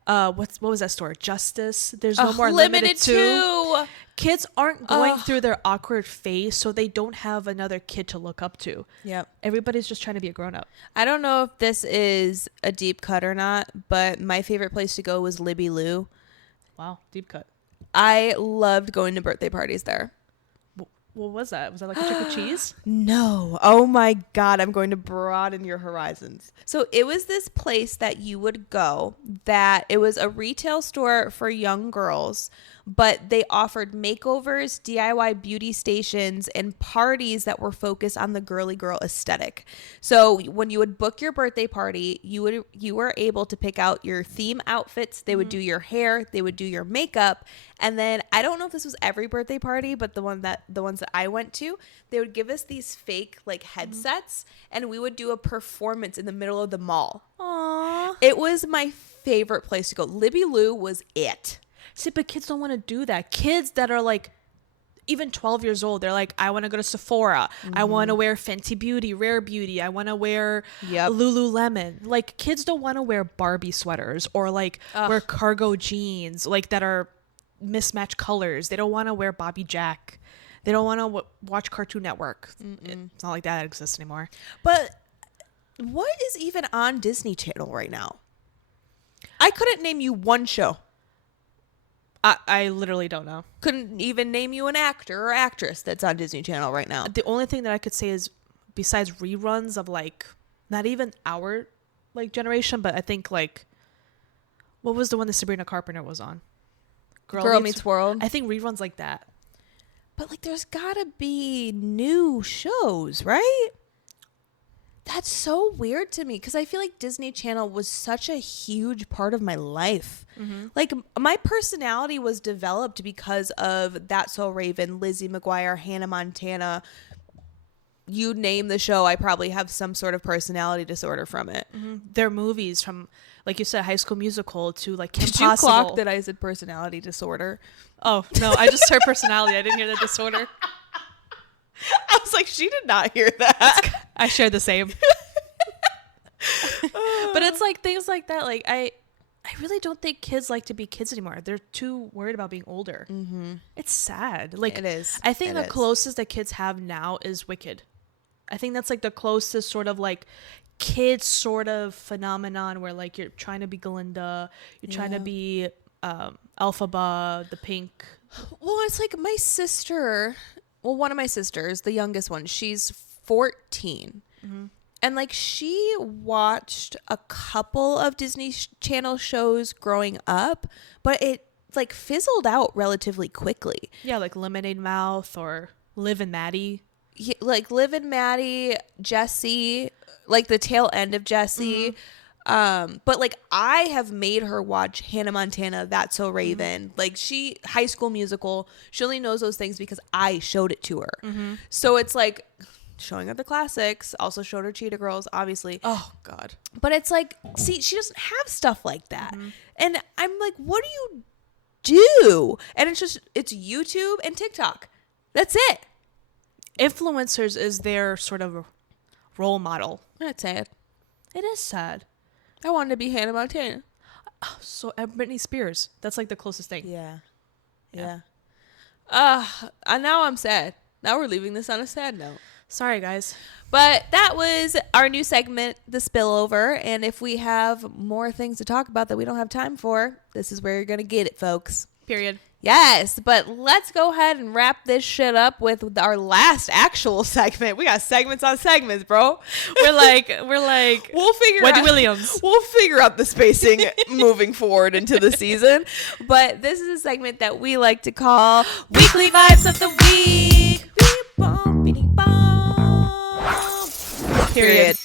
What was that store? Justice. There's no more limited to. Kids aren't going through their awkward phase, so they don't have another kid to look up to. Yep. Everybody's just trying to be a grown up. I don't know if this is a deep cut or not, but my favorite place to go was Libby Lou. Wow, deep cut. I loved going to birthday parties there. What was that? Was that like a Chuck E. Cheese? No. Oh my God. I'm going to broaden your horizons. So it was this place that you would go that it was a retail store for young girls, but they offered makeovers, DIY beauty stations, and parties that were focused on the girly girl aesthetic. So when you would book your birthday party, you were able to pick out your theme outfits. They would do your hair, they would do your makeup, and then I don't know if this was every birthday party, but the ones that I went to, they would give us these fake like headsets, and we would do a performance in the middle of the mall. Aww. It was my favorite place to go. Libby Lou was it. See, but kids don't want to do that. Kids that are like even 12 years old, they're like, I want to go to Sephora. I want to wear Fenty Beauty, Rare Beauty. I want to wear Lululemon. Like, kids don't want to wear Barbie sweaters or like wear cargo jeans like that are mismatched colors. They don't want to wear Bobby Jack. They don't want to watch Cartoon Network. It's not like that exists anymore. But what is even on Disney Channel right now? I couldn't name you one show. I literally don't know. Couldn't even name you an actor or actress that's on Disney Channel right now. The only thing that I could say is, besides reruns of like, not even our like generation, but I think like, what was the one that Sabrina Carpenter was on? Girl Meets World. I think reruns like that. But like, there's gotta be new shows, right? That's so weird to me because I feel like Disney Channel was such a huge part of my life. Like, my personality was developed because of That's So Raven, Lizzie McGuire, Hannah Montana. You name the show, I probably have some sort of personality disorder from it. Their movies, from like you said, High School Musical to like Kim Did Possible. you clock that I said personality disorder? Oh no, I just heard personality. I didn't hear the disorder. I was like, she did not hear that. I shared the same. But it's like things like that. Like I really don't think kids like to be kids anymore. They're too worried about being older. It's sad. Like, it is. I think the closest that kids have now is Wicked. I think that's like the closest sort of like kids sort of phenomenon where like you're trying to be Glinda, you're trying to be Elphaba, the pink. Well, it's like my sister. Well, one of my sisters, the youngest one, she's 14. And like, she watched a couple of Disney Channel shows growing up, but it like fizzled out relatively quickly. Yeah, like Lemonade Mouth or Liv and Maddie. Yeah, like Liv and Maddie, Jessie, like the tail end of Jessie. But like, I have made her watch Hannah Montana, That's So Raven, like High School Musical. She only knows those things because I showed it to her. So it's like, showing her the classics. Also showed her Cheetah Girls, obviously. Oh God. But it's like, see, she doesn't have stuff like that. And I'm like, what do you do? And it's YouTube and TikTok. That's it. Influencers is their sort of role model. That's sad. It is sad. I wanted to be Hannah Montana. So Britney Spears. That's like the closest thing. Yeah. Now I'm sad. Now we're leaving this on a sad note. Sorry, guys. But that was our new segment, The Spillover. And if we have more things to talk about that we don't have time for, this is where you're going to get it, folks. Period. Yes, but let's go ahead and wrap this shit up with our last actual segment. We got segments on segments, bro. We're like We'll figure Wendy out Williams. We'll figure out the spacing moving forward into the season. But this is a segment that we like to call Weekly Vibes of the Week. Period.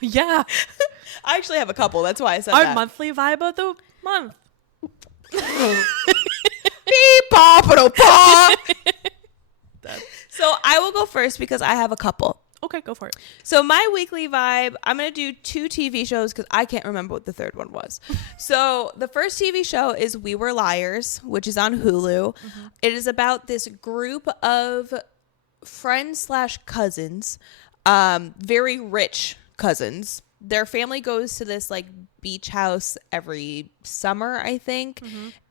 Yeah. I actually have a couple. That's why I said Our that. monthly vibe of the month. So I will go first because I have a couple. Okay, go for it. So my weekly vibe, I'm going to do 2 TV shows because I can't remember what the third one was. So the first TV show is We Were Liars, which is on Hulu. It is about this group of friends / cousins, very rich cousins. Their family goes to this like beach house every summer, I think.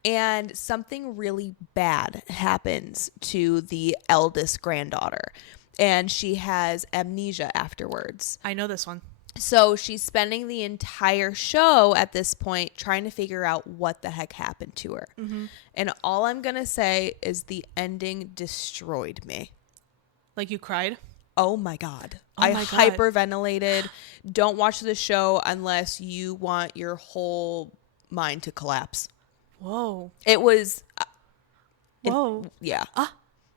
And something really bad happens to the eldest granddaughter. And she has amnesia afterwards. I know this one. So she's spending the entire show at this point trying to figure out what the heck happened to her. And all I'm going to say is the ending destroyed me. Like you cried? Oh my God. Oh I my God. hyperventilated. Don't watch the show unless you want your whole mind to collapse. Whoa. It was, Whoa. yeah.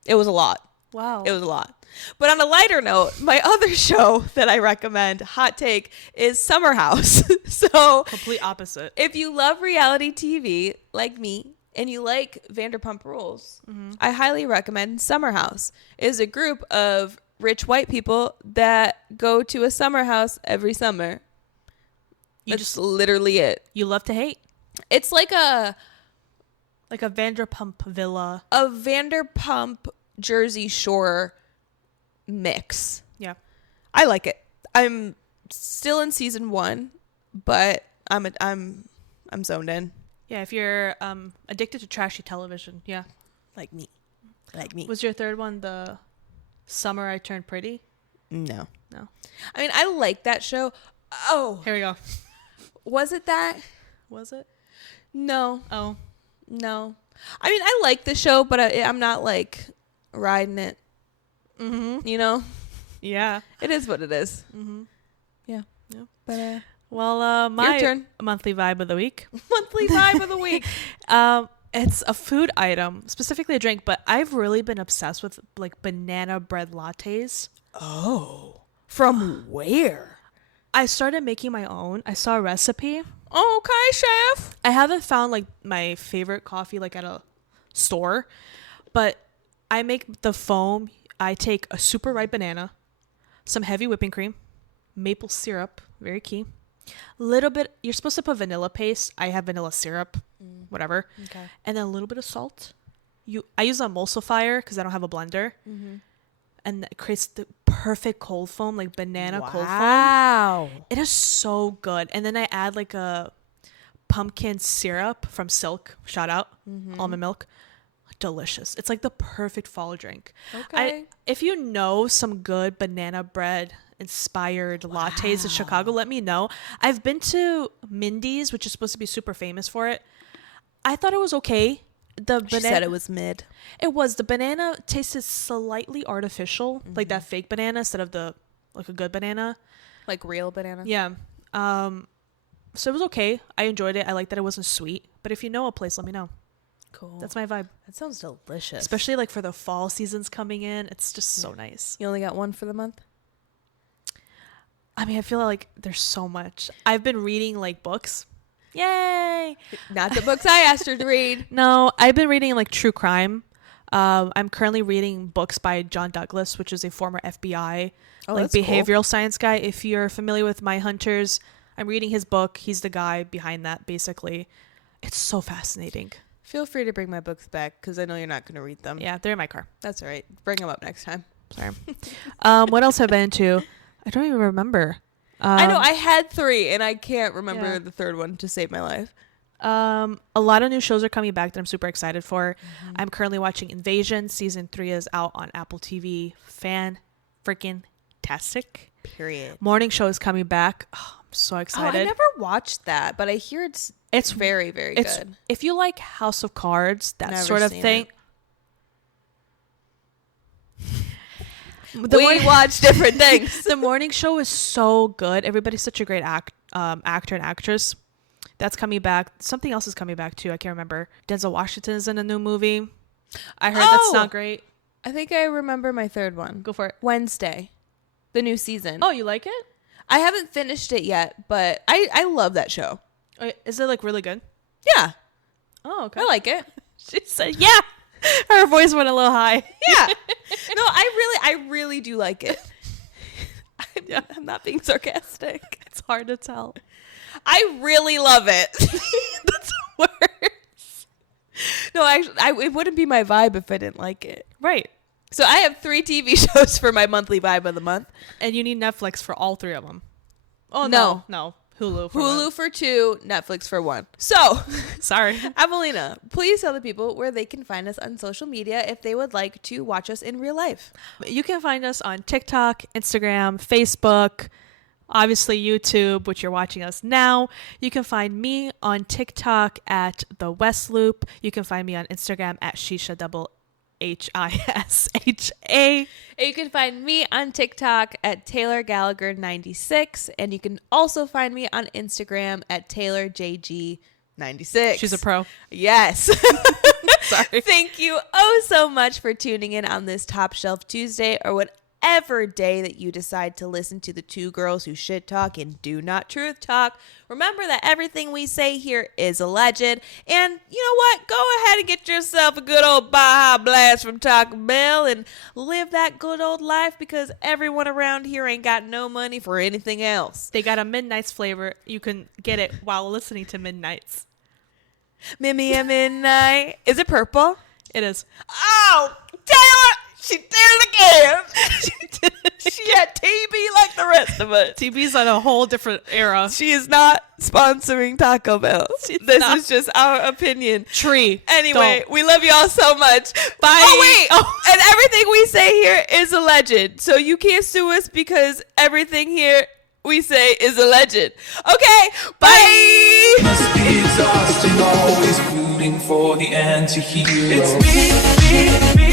It was a lot. Wow. It was a lot. But on a lighter note, my other show that I recommend, hot take, is Summer House. So complete opposite. if you love reality TV like me and you like Vanderpump Rules, I highly recommend Summer House. It is a group of rich white people that go to a summer house every summer. That's literally it. You love to hate. It's like a Vanderpump Villa. a Vanderpump Jersey Shore mix. Yeah. I like it. I'm still in season 1, but I'm zoned in. Yeah, if you're addicted to trashy television, yeah. Like me. Was your third one the Summer I Turned Pretty? No. No. I mean, I like that show. Oh, Here we go. was it that? Was it? No. Oh. No. I mean, I like the show, but I'm not like riding it. You know? Yeah. It is what it is. Yeah. Yeah. But Well, my your turn. monthly vibe of the week. Monthly vibe of the week. It's a food item, specifically a drink, but I've really been obsessed with like banana bread lattes. Oh. From where? I started making my own. I saw a recipe. Okay, chef. I haven't found like my favorite coffee like at a store, but I make the foam. I take a super ripe banana, some heavy whipping cream, maple syrup, very key. Little bit, you're supposed to put vanilla paste. I have vanilla syrup, whatever. Okay. And then a little bit of salt. I use an emulsifier because I don't have a blender. And that creates the perfect cold foam, like banana cold foam. Wow. It is so good. And then I add like a pumpkin syrup from Silk. Shout out. Almond milk. Delicious. It's like the perfect fall drink. Okay. If you know some good banana bread inspired lattes in Chicago, let me know. I've been to Mindy's, which is supposed to be super famous for it. I thought it was okay. She said it was mid. It was. The banana tasted slightly artificial, like that fake banana instead of the like a good banana. Like real banana? Yeah. So it was okay. I enjoyed it. I like that it wasn't sweet. But if you know a place, let me know. Cool. That's my vibe. That sounds delicious. Especially like for the fall seasons coming in. It's just so nice. You only got one for the month? I mean, I feel like there's so much. I've been reading like books. Yay! Not the books I asked her to read. No, I've been reading like true crime. I'm currently reading books by John Douglas, which is a former FBI That's behavioral science guy. If you're familiar with Mindhunters, I'm reading his book. He's the guy behind that, basically. It's so fascinating. Feel free to bring my books back because I know you're not going to read them. Yeah, they're in my car. That's all right. Bring them up next time. Sorry. What else have I been into? I don't even remember. I know I had 3 and I can't remember Yeah. the third one to save my life. A lot of new shows are coming back that I'm super excited for. I'm currently watching Invasion. Season 3 is out on Apple TV. Fan-freaking-tastic. Period. Morning Show is coming back. Oh, I'm so excited. I never watched that, but I hear it's very, very good. If you like House of Cards, that Never sort of seen thing. We watch different things. The Morning Show is so good. Everybody's such a great actor and actress. That's coming back. Something else is coming back too. I can't remember. Denzel Washington is in a new movie. I heard that's not great. I think I remember my third one. Go for it. Wednesday, the new season. Oh, you like it? I haven't finished it yet, but I love that show. Is it really good? Yeah. Oh, okay. I like it. She said, yeah. Her voice went a little high. Yeah. No, I really do like it. I'm not being sarcastic. It's hard to tell. I really love it. That's worse. No, actually, it wouldn't be my vibe if I didn't like it. Right. So I have 3 TV shows for my monthly vibe of the month. And you need Netflix for all 3 of them. Oh, No. No. Hulu. Hulu for 2, Netflix for 1. So, Sorry. Evelina, please tell the people where they can find us on social media if they would like to watch us in real life. You can find us on TikTok, Instagram, Facebook, obviously YouTube, which you're watching us now. You can find me on TikTok at The West Loop. You can find me on Instagram at Shisha HISHA. You can find me on TikTok at Taylor Gallagher 96, and you can also find me on Instagram at TaylorJG96. She's a pro. Yes. Sorry. Thank you so much for tuning in on this Top Shelf Tuesday, or whatever day that you decide to listen to the 2 girls who shit talk and do not truth talk. Remember that everything we say here is alleged. And you know what? Go ahead and get yourself a good old Baja Blast from Taco Bell and live that good old life, because everyone around here ain't got no money for anything else. They got a Midnight's flavor. You can get it while listening to Midnight's. Mimi at midnight. Is it purple? It is. Oh, Taylor! She did it again. She had TB like the rest of us. TB's on a whole different era. She is not sponsoring Taco Bell. This is just our opinion. Tree. Anyway, Don't. we love y'all so much. Bye. Oh, wait. Oh. And everything we say here is alleged. So you can't sue us because everything here we say is alleged. Okay. Bye. Must be exhausting, always rooting for the anti-hero. It's me, me, me.